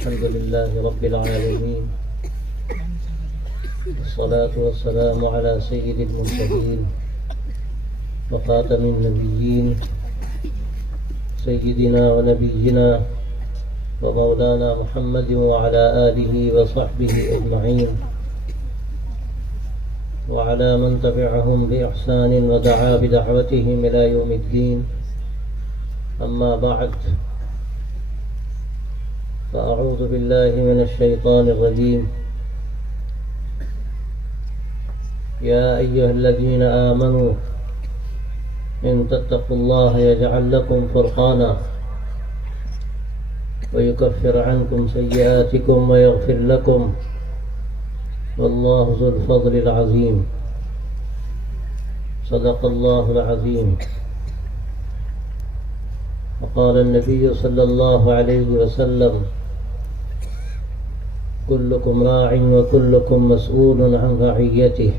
الحمد لله رب العالمين، والصلاة والسلام على سيد المرسلين وخاتم النبيين سيدنا ونبينا ومولانا محمد وعلى آله وصحبه أجمعين وعلى من تبعهم بإحسان ودعا بدعوتهم إلى يوم الدين. أما بعد، فأعوذ بالله من الشيطان الرجيم. يا أيها الذين آمنوا إن تتقوا الله يجعل لكم فرقانا ويكفر عنكم سيئاتكم ويغفر لكم والله ذو الفضل العظيم. صدق الله العظيم. وقال النبي صلى الله عليه وسلم: كلكم راع وكلكم مسؤول عن رعيته،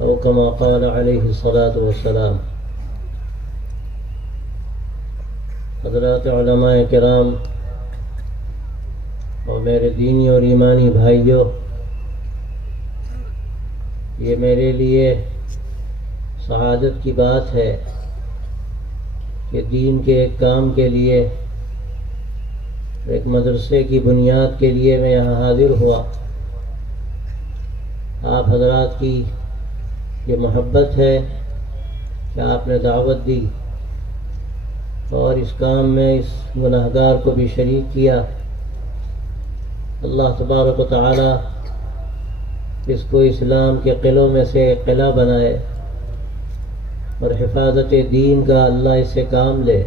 أو كما قال عليه الصلاة والسلام. حضرات علماء کرام اور میرے دینی اور ایمانی بھائیوں، یہ میرے لیے سعادت کی بات ہے کہ دین کے ایک کام کے لیے، ایک مدرسے کی بنیاد کے لیے میں یہاں حاضر ہوا. آپ حضرات کی یہ محبت ہے کہ آپ نے دعوت دی اور اس کام میں اس گناہگار کو بھی شریک کیا. اللہ تبارک و تعالی اس کو اسلام کے قلعوں میں سے ایک قلعہ بنائے اور حفاظت دین کا اللہ اس سے کام لے.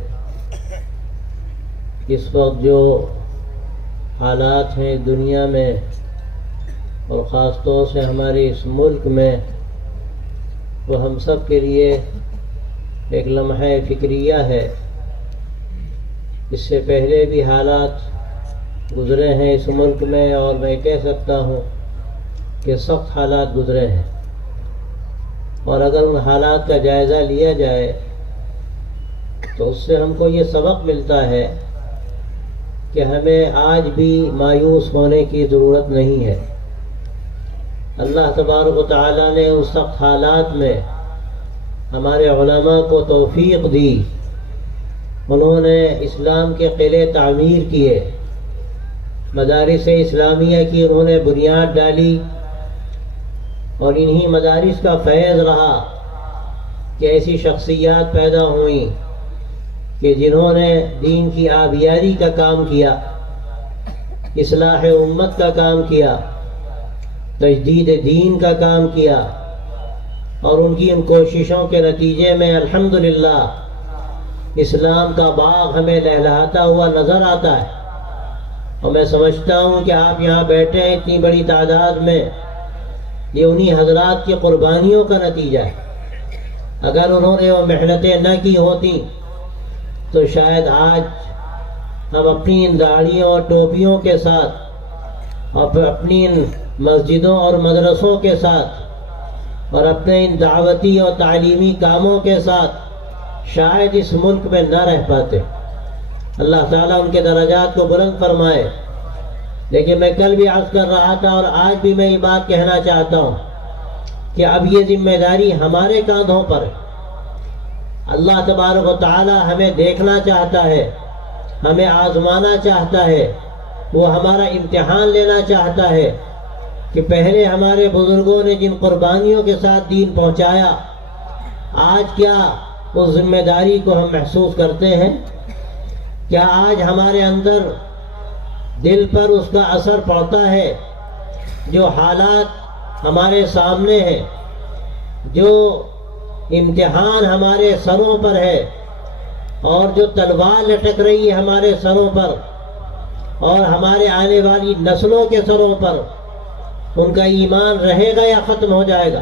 اس وقت جو حالات ہیں دنیا میں اور خاص طور سے ہمارے اس ملک میں، وہ ہم سب کے لیے ایک لمحہ فکریہ ہے. اس سے پہلے بھی حالات گزرے ہیں اس ملک میں، اور میں کہہ سکتا ہوں کہ سخت حالات گزرے ہیں. اور اگر ان حالات کا جائزہ لیا جائے تو اس سے ہم کو یہ سبق ملتا ہے کہ ہمیں آج بھی مایوس ہونے کی ضرورت نہیں ہے. اللہ تبارک و تعالیٰ نے ان سخت حالات میں ہمارے علماء کو توفیق دی. انہوں نے اسلام کے قلعے تعمیر کیے، مدارس اسلامیہ کی انہوں نے بنیاد ڈالی، اور انہی مدارس کا فیض رہا کہ ایسی شخصیات پیدا ہوئیں کہ جنہوں نے دین کی آبیاری کا کام کیا، اصلاح امت کا کام کیا، تجدید دین کا کام کیا. اور ان کی ان کوششوں کے نتیجے میں الحمدللہ اسلام کا باغ ہمیں لہلہاتا ہوا نظر آتا ہے. اور میں سمجھتا ہوں کہ آپ یہاں بیٹھے ہیں اتنی بڑی تعداد میں، یہ انہی حضرات کی قربانیوں کا نتیجہ ہے. اگر انہوں نے وہ محنتیں نہ کی ہوتی تو شاید آج ہم اپنی ان داڑھیوں اور ٹوپیوں کے ساتھ اور اپنی ان مسجدوں اور مدرسوں کے ساتھ اور اپنے ان دعوتی اور تعلیمی کاموں کے ساتھ شاید اس ملک میں نہ رہ پاتے. اللہ تعالیٰ ان کے درجات کو بلند فرمائے. لیکن میں کل بھی عرض کر رہا تھا اور آج بھی میں یہ بات کہنا چاہتا ہوں کہ اب یہ ذمہ داری ہمارے کاندھوں پر ہے. اللہ تبارک و تعالی ہمیں دیکھنا چاہتا ہے، ہمیں آزمانا چاہتا ہے، وہ ہمارا امتحان لینا چاہتا ہے کہ پہلے ہمارے بزرگوں نے جن قربانیوں کے ساتھ دین پہنچایا، آج کیا اس ذمہ داری کو ہم محسوس کرتے ہیں؟ کیا آج ہمارے اندر دل پر اس کا اثر پڑتا ہے؟ جو حالات ہمارے سامنے ہیں، جو امتحان ہمارے سروں پر ہے، اور جو تلوار لٹک رہی ہے ہمارے سروں پر اور ہمارے آنے والی نسلوں کے سروں پر، ان کا ایمان رہے گا یا ختم ہو جائے گا؟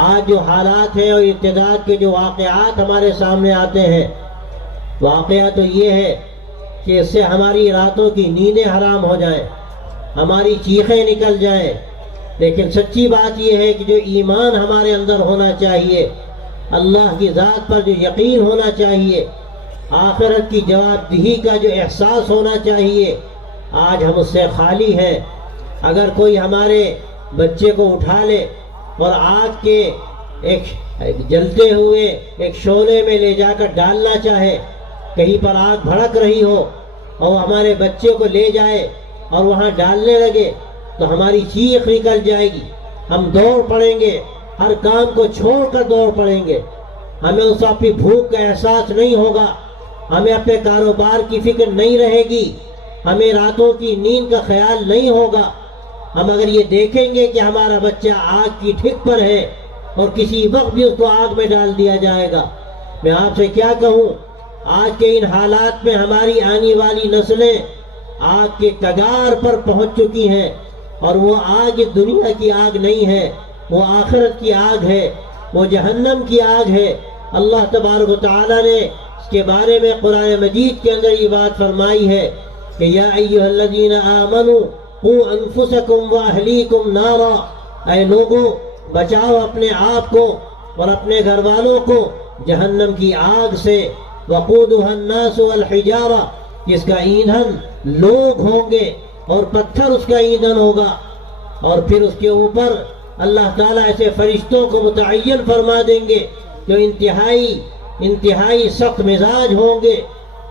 آج جو حالات ہیں اور ارتداد کے جو واقعات ہمارے سامنے آتے ہیں، واقعہ تو یہ ہے کہ اس سے ہماری راتوں کی نیندیں حرام ہو جائیں، ہماری چیخیں نکل جائیں. لیکن سچی بات یہ ہے کہ جو ایمان ہمارے اندر ہونا چاہیے، اللہ کی ذات پر جو یقین ہونا چاہیے، آخرت کی جواب دہی کا جو احساس ہونا چاہیے آج ہم اس سے خالی ہیں۔ اگر کوئی ہمارے بچے کو اٹھا لے اور آگ کے ایک جلتے ہوئے ایک شعلے میں لے جا کر ڈالنا چاہے، کہیں پر آگ بھڑک رہی ہو اور ہمارے بچے کو لے جائے اور وہاں ڈالنے لگے تو ہماری چیخ نکل جائے گی، ہم دوڑ پڑیں گے، ہر کام کو چھوڑ کر دوڑ پڑیں گے۔ ہمیں اس اپنی بھوک کا احساس نہیں ہوگا، ہمیں اپنے کاروبار کی فکر نہیں رہے گی، ہمیں راتوں کی نیند کا خیال نہیں ہوگا۔ ہم اگر یہ دیکھیں گے کہ ہمارا بچہ آگ کی ٹھک پر ہے اور کسی وقت بھی اس کو آگ میں ڈال دیا جائے گا، میں آپ سے کیا کہوں، آج کے ان حالات میں ہماری آنے والی نسلیں آگ کے کگار پر پہنچ چکی ہیں، اور وہ آگ اس دنیا کی آگ نہیں ہے، وہ آخرت کی آگ ہے، وہ جہنم کی آگ ہے۔ اللہ تبارک و تعالیٰ نے اس کے بارے میں قرآن مجید کے اندر یہ بات فرمائی ہے کہ یا ایھا الذین آمنوا قوا انفسکم واہلیکم نارا، اے لوگوں بچاؤ اپنے آپ کو اور اپنے گھر والوں کو جہنم کی آگ سے، وقودھا الناس والحجارہ، جس کا ایندھن لوگ ہوں گے اور پتھر اس کا ایندھن ہوگا، اور پھر اس کے اوپر اللہ تعالیٰ ایسے فرشتوں کو متعین فرما دیں گے جو انتہائی سخت مزاج ہوں گے،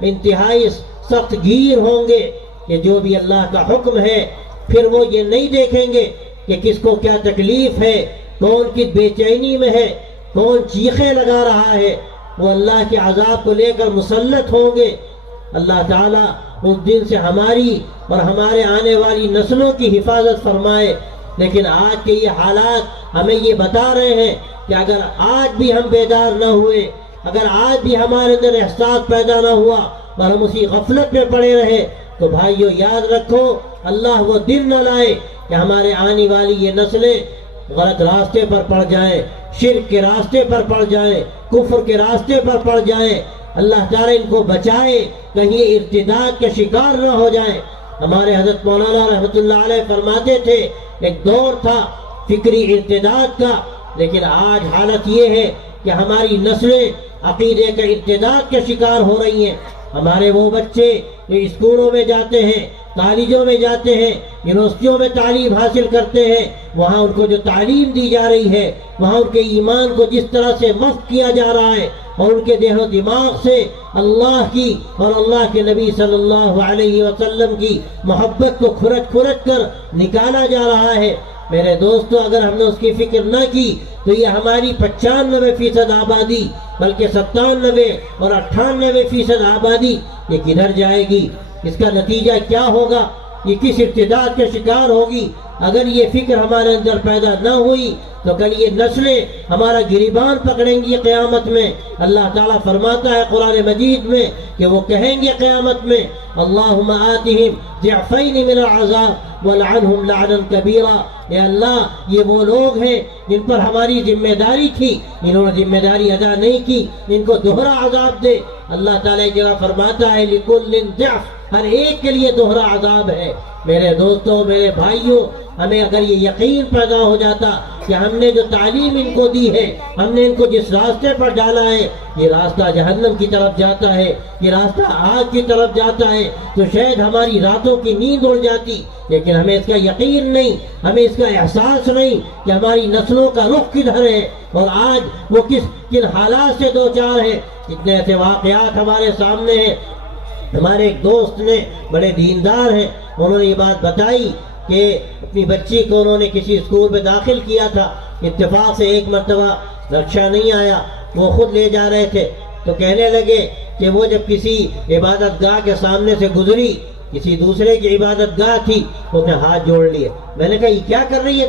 انتہائی سخت گیر ہوں گے، کہ جو بھی اللہ کا حکم ہے پھر وہ یہ نہیں دیکھیں گے کہ کس کو کیا تکلیف ہے، کون کی بے چینی میں ہے، کون چیخیں لگا رہا ہے، وہ اللہ کے عذاب کو لے کر مسلط ہوں گے۔ اللہ تعالیٰ اس دن سے ہماری اور ہمارے آنے والی نسلوں کی حفاظت فرمائے۔ لیکن آج کے یہ حالات ہمیں یہ بتا رہے ہیں کہ اگر آج بھی ہم بیدار نہ ہوئے، اگر آج بھی ہمارے اندر احساس پیدا نہ ہوا اور ہم اسی غفلت میں پڑے رہے، تو بھائیو یاد رکھو اللہ وہ دن نہ لائے کہ ہمارے آنے والی یہ نسلیں غلط راستے پر پڑ جائیں، شرک کے راستے پر پڑ جائیں، کفر کے راستے پر پڑ جائیں۔ اللہ تعالیٰ ان کو بچائے کہیں یہ ارتداد کے شکار نہ ہو جائیں۔ ہمارے حضرت مولانا رحمۃ اللہ علیہ فرماتے تھے ایک دور تھا فکری ارتداد کا، لیکن آج حالت یہ ہے کہ ہماری نسلیں عقیدے کے ارتداد کے شکار ہو رہی ہیں۔ ہمارے وہ بچے جو اسکولوں میں جاتے ہیں، کالجوں میں جاتے ہیں، یونیورسٹیوں میں تعلیم حاصل کرتے ہیں، وہاں ان کو جو تعلیم دی جا رہی ہے، وہاں ان کے ایمان کو جس طرح سے مفت کیا جا رہا ہے اور ان کے ذہن و دماغ سے اللہ کی اور اللہ کے نبی صلی اللہ علیہ وسلم کی محبت کو کھرچ کر نکالا جا رہا ہے۔ میرے دوستو، اگر ہم نے اس کی فکر نہ کی تو یہ ہماری 95% آبادی بلکہ 97 اور 98% آبادی یہ کدھر جائے گی؟ اس کا نتیجہ کیا ہوگا؟ یہ کس ارتداد کے شکار ہوگی؟ اگر یہ فکر ہمارے اندر پیدا نہ ہوئی تو کل یہ نسلیں ہمارا گریبان پکڑیں گی قیامت میں۔ اللہ تعالیٰ فرماتا ہے قرآن مجید میں کہ وہ کہیں گے قیامت میں اللہم آتہم ضعفین من العذاب والعنہم لعنا کبیرا، اے اللہ یہ وہ لوگ ہیں جن پر ہماری ذمہ داری تھی، انہوں نے ذمہ داری ادا نہیں کی، ان کو دوہرا عذاب دے۔ اللہ تعالیٰ ایک جگہ فرماتا ہے لکل ضعف، ہر ایک کے لیے دوہرا عذاب ہے۔ میرے دوستوں، میرے بھائیوں، ہمیں اگر یہ یقین پیدا ہو جاتا کہ ہم نے جو تعلیم ان کو دی ہے، ہم نے ان کو جس راستے پر ڈالا ہے، یہ راستہ جہنم کی طرف جاتا ہے، یہ راستہ آگ کی طرف جاتا ہے، تو شاید ہماری راتوں کی نیند اڑ جاتی۔ لیکن ہمیں اس کا یقین نہیں، ہمیں اس کا احساس نہیں کہ ہماری نسلوں کا رخ کدھر ہے اور آج وہ کن حالات سے دوچار ہے۔ کتنے ایسے واقعات ہمارے سامنے ہیں۔ ہمارے ایک دوست نے، بڑے دیندار ہیں، انہوں نے یہ بات بتائی کہ اپنی بچی کو انہوں نے کسی اسکول میں داخل کیا تھا، اتفاق سے ایک مرتبہ رکشہ نہیں آیا، وہ خود لے جا رہے تھے، تو کہنے لگے کہ وہ جب کسی عبادت گاہ کے سامنے سے گزری، کسی دوسرے کی عبادت گاہ تھی، اس نے ہاتھ جوڑ لیے۔ میں نے کہا یہ کیا کر رہی ہے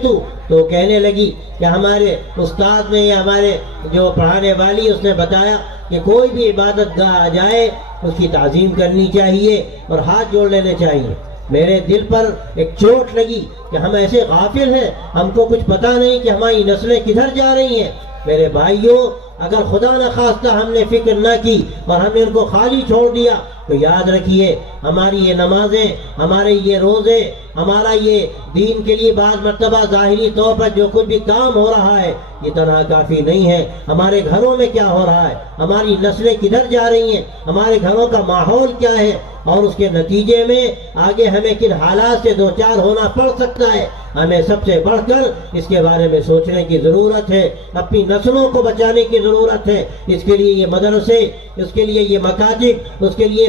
تو کہنے لگی کہ ہمارے استاد نے یا ہمارے جو پڑھانے والی اس نے بتایا کہ کوئی بھی عبادت گاہ آ جائے اس کی تعظیم کرنی چاہیے اور ہاتھ جوڑ لینے چاہیے۔ میرے دل پر ایک چوٹ لگی کہ ہم ایسے غافل ہیں، ہم کو کچھ پتہ نہیں کہ ہماری نسلیں کدھر جا رہی ہیں۔ میرے بھائیوں، اگر خدا نخواستہ ہم نے فکر نہ کی اور ہم نے ان کو خالی چھوڑ دیا تو یاد رکھیے ہماری یہ نمازیں، ہمارے یہ روزے، ہمارا یہ دین کے لیے بعض مرتبہ ظاہری طور پر جو کچھ بھی کام ہو رہا ہے یہ تنہا کافی نہیں ہے۔ ہمارے گھروں میں کیا ہو رہا ہے، ہماری نسلیں کدھر جا رہی ہیں، ہمارے گھروں کا ماحول کیا ہے، اور اس کے نتیجے میں آگے ہمیں کن حالات سے دوچار ہونا پڑ سکتا ہے، ہمیں سب سے بڑھ کر اس کے بارے میں سوچنے کی ضرورت ہے، اپنی نسلوں کو بچانے کی ضرورت ہے۔ اس کے لیے یہ مدرسے، اس کے لیے یہ مکاتب، اس کے لیے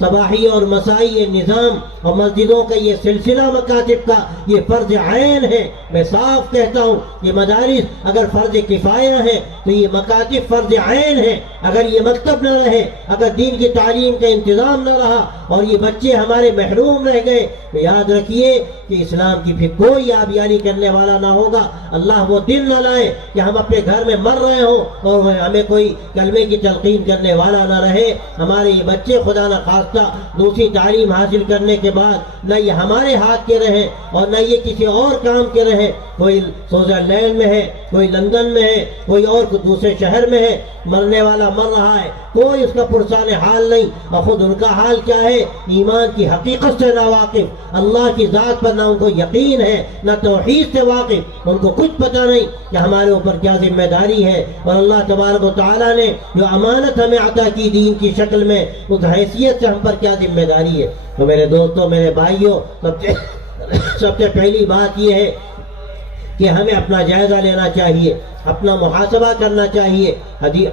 صباحی اور مسائی یہ نظام اور مسجدوں کا یہ سلسلہ مکاتب کا یہ فرض عین ہے۔ میں صاف کہتا ہوں یہ مدارس اگر فرض کفایہ ہے تو یہ مکاتب فرض عین ہے۔ اگر یہ مکتب نہ رہے، اگر دین کی تعلیم کا انتظام نہ رہا اور یہ بچے ہمارے محروم رہ گئے تو یاد رکھیے کہ اسلام کی پھر کوئی آبیاری کرنے والا نہ ہوگا۔ اللہ وہ دن نہ لائے کہ ہم اپنے گھر میں مر رہے ہوں اور ہمیں کوئی کلمے کی تلقین کرنے والا نہ رہے۔ ہمارے یہ بچے خدا نہ خواستہ دوسری تعلیم حاصل کرنے کے بعد نہ یہ ہمارے ہاتھ کے رہے اور نہ یہ کسی اور کام کے رہے، کوئی سوئٹزرلینڈ میں ہے، کوئی لندن میں ہے، کوئی اور دوسرے شہر میں ہے، مرنے والا مر رہا ہے، کوئی اس کا پرسان حال نہیں، اور خود ان کا حال کیا ہے، ایمان کی حقیقت سے نہ واقف، اللہ کی ذات پر نہ ان کو یقین ہے، نہ توحید سے واقف، ان کو کچھ پتہ نہیں کہ ہمارے اوپر کیا ذمہ داری ہے، اور اللہ تبارک و تعالیٰ نے جو امانت ہمیں عطا کی دین کی شکل میں، اس حیثیت سے ہم پر کیا ذمہ داری ہے۔ تو میرے دوستوں، میرے بھائیوں، سب سے پہلی بات یہ ہے کہ ہمیں اپنا جائزہ لینا چاہیے، اپنا محاسبہ کرنا چاہیے۔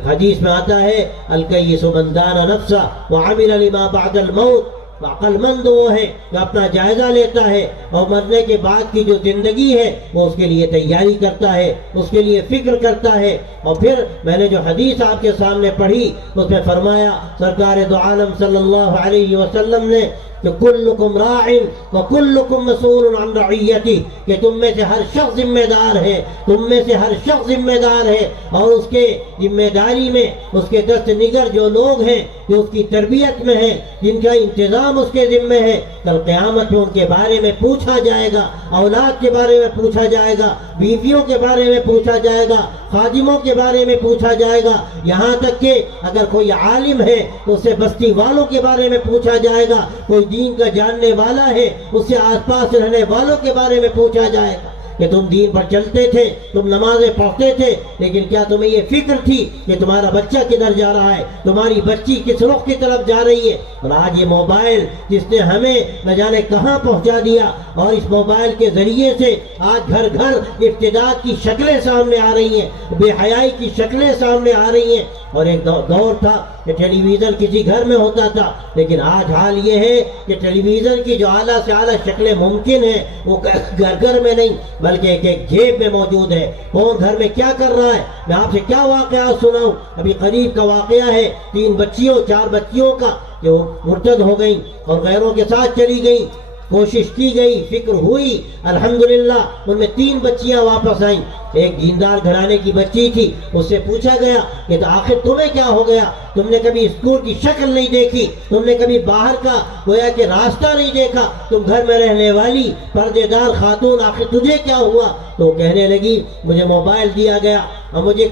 حدیث میں آتا ہے الکیس من دان نفسہ وعمل لما بعد الموت، عقل مند وہ ہے جو اپنا جائزہ لیتا ہے اور مرنے کے بعد کی جو زندگی ہے وہ اس کے لیے تیاری کرتا ہے، اس کے لیے فکر کرتا ہے۔ اور پھر میں نے جو حدیث آپ کے سامنے پڑھی اس میں فرمایا سرکار دو عالم صلی اللہ علیہ وسلم نے کہ کلکم راع وکلکم مسئول عن رعیتہ، کہ تم میں سے ہر شخص ذمہ دار ہے، تم میں سے ہر شخص ذمہ دار ہے، اور اس کے ذمہ داری میں اس کے دست نگر جو لوگ ہیں جو اس کی تربیت میں ہیں، جن کا انتظام اس کے ذمہ ہے، کل قیامت میں ان کے بارے میں پوچھا جائے گا، اولاد کے بارے میں پوچھا جائے گا، بیویوں کے بارے میں پوچھا جائے گا، خادموں کے بارے میں پوچھا جائے گا، یہاں تک کہ اگر کوئی عالم ہے تو اس سے بستی والوں کے بارے میں پوچھا جائے گا، کوئی دین کا جاننے والا ہے اس سے آس پاس رہنے والوں کے بارے میں پوچھا جائے گا کہ تم دین پر چلتے تھے، تم نمازیں پڑھتے تھے، لیکن کیا تمہیں یہ فکر تھی کہ تمہارا بچہ کدھر جا رہا ہے، تمہاری بچی کس رخ کی طرف جا رہی ہے۔ اور آج یہ موبائل جس نے ہمیں نہ جانے کہاں پہنچا دیا، اور اس موبائل کے ذریعے سے آج گھر گھر ارتداد کی شکلیں سامنے آ رہی ہیں، بے حیائی کی شکلیں سامنے آ رہی ہیں۔ اور ایک دور تھا کہ ٹیلی ویژن کسی گھر میں ہوتا تھا، لیکن آج حال یہ ہے کہ ٹیلی ویژن کی جو اعلیٰ سے اعلیٰ شکلیں ممکن ہیں وہ گھر گھر میں نہیں بلکہ ایک ایک جیب میں موجود ہے۔ کون گھر میں کیا کر رہا ہے، میں آپ سے کیا واقعات سناؤں۔ ابھی قریب کا واقعہ ہے 4 بچیوں کا جو مرتد ہو گئیں اور غیروں کے ساتھ چلی گئیں۔ کوشش کی گئی، فکر ہوئی، الحمدللہ ان میں 3 بچیاں واپس آئیں۔ ایک دیندار گھرانے کی بچی تھی، اس سے پوچھا گیا کہ تو آخر تمہیں کیا ہو گیا، تم نے کبھی اسکول کی شکل نہیں دیکھی، تم نے کبھی باہر کا گویا کہ راستہ نہیں دیکھا، تم گھر میں رہنے والی پردے دار خاتون، آخر تجھے کیا ہوا؟ تو کہنے لگی مجھے موبائل دیا گیا اور مجھے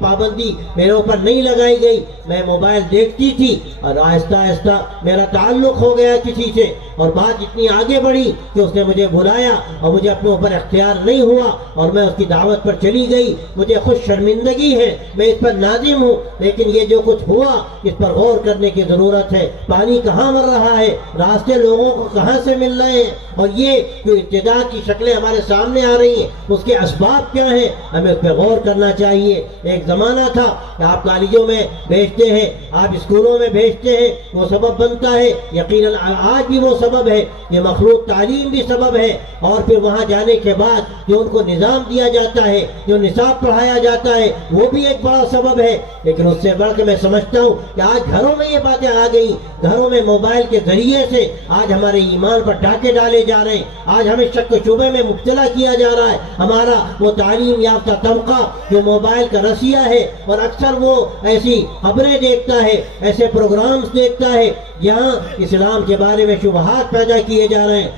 پابندی میرے اوپر نہیں لگائی گئی، میں موبائل دیکھتی تھی اور آہستہ آہستہ میرا تعلق ہو گیا کسی سے، اور بات اتنی آگے بڑھی کہ اس نے مجھے بلایا اور مجھے اپنے اوپر اختیار نہیں ہوا اور میں اس کی دعوت پر چلی گئی۔ مجھے خود شرمندگی ہے، میں اس پر نادم ہوں، لیکن یہ جو کچھ ہوا اس پر غور کرنے کی ضرورت ہے۔ پانی کہاں مر رہا ہے، راستے لوگوں کو کہاں سے مل رہے ہیں، اور یہ جو ارتداد کی شکلیں ہمارے سامنے آ رہی ہیں اس کے اسباب کیا ہیں، ہمیں اس پہ غور کرنا چاہیے۔ ایک زمانہ تھا کہ آپ کالجوں میں بھیجتے ہیں، آپ اسکولوں میں بھیجتے ہیں، وہ سبب بنتا ہے، یقیناً آج بھی وہ سبب ہے، یہ مخلوط تعلیم بھی سبب ہے، اور پھر وہاں جانے کے بعد جو ان کو نظام دیا جاتا ہے، جو نصاب پڑھایا جاتا ہے، وہ بھی ایک بڑا سبب ہے۔ لیکن اس سے بڑھ کے میں سمجھتا ہوں کہ آج گھروں میں یہ باتیں آ گئی، گھروں میں موبائل کے ذریعے سے آج ہمارے ایمان پر ڈاکے ڈالے جا رہے ہیں، آج ہمیں شک و شبہ میں مبتلا کیا جا رہا ہے۔ ہمارا وہ تعلیم یافتہ طبقہ جو موبائل کا رسیہ ہے اور اکثر وہ ایسی خبریں دیکھتا ہے، ایسے پروگرامز دیکھتا ہے یہاں اسلام کے بارے میں شبہات پیدا کیے جا رہے ہیں،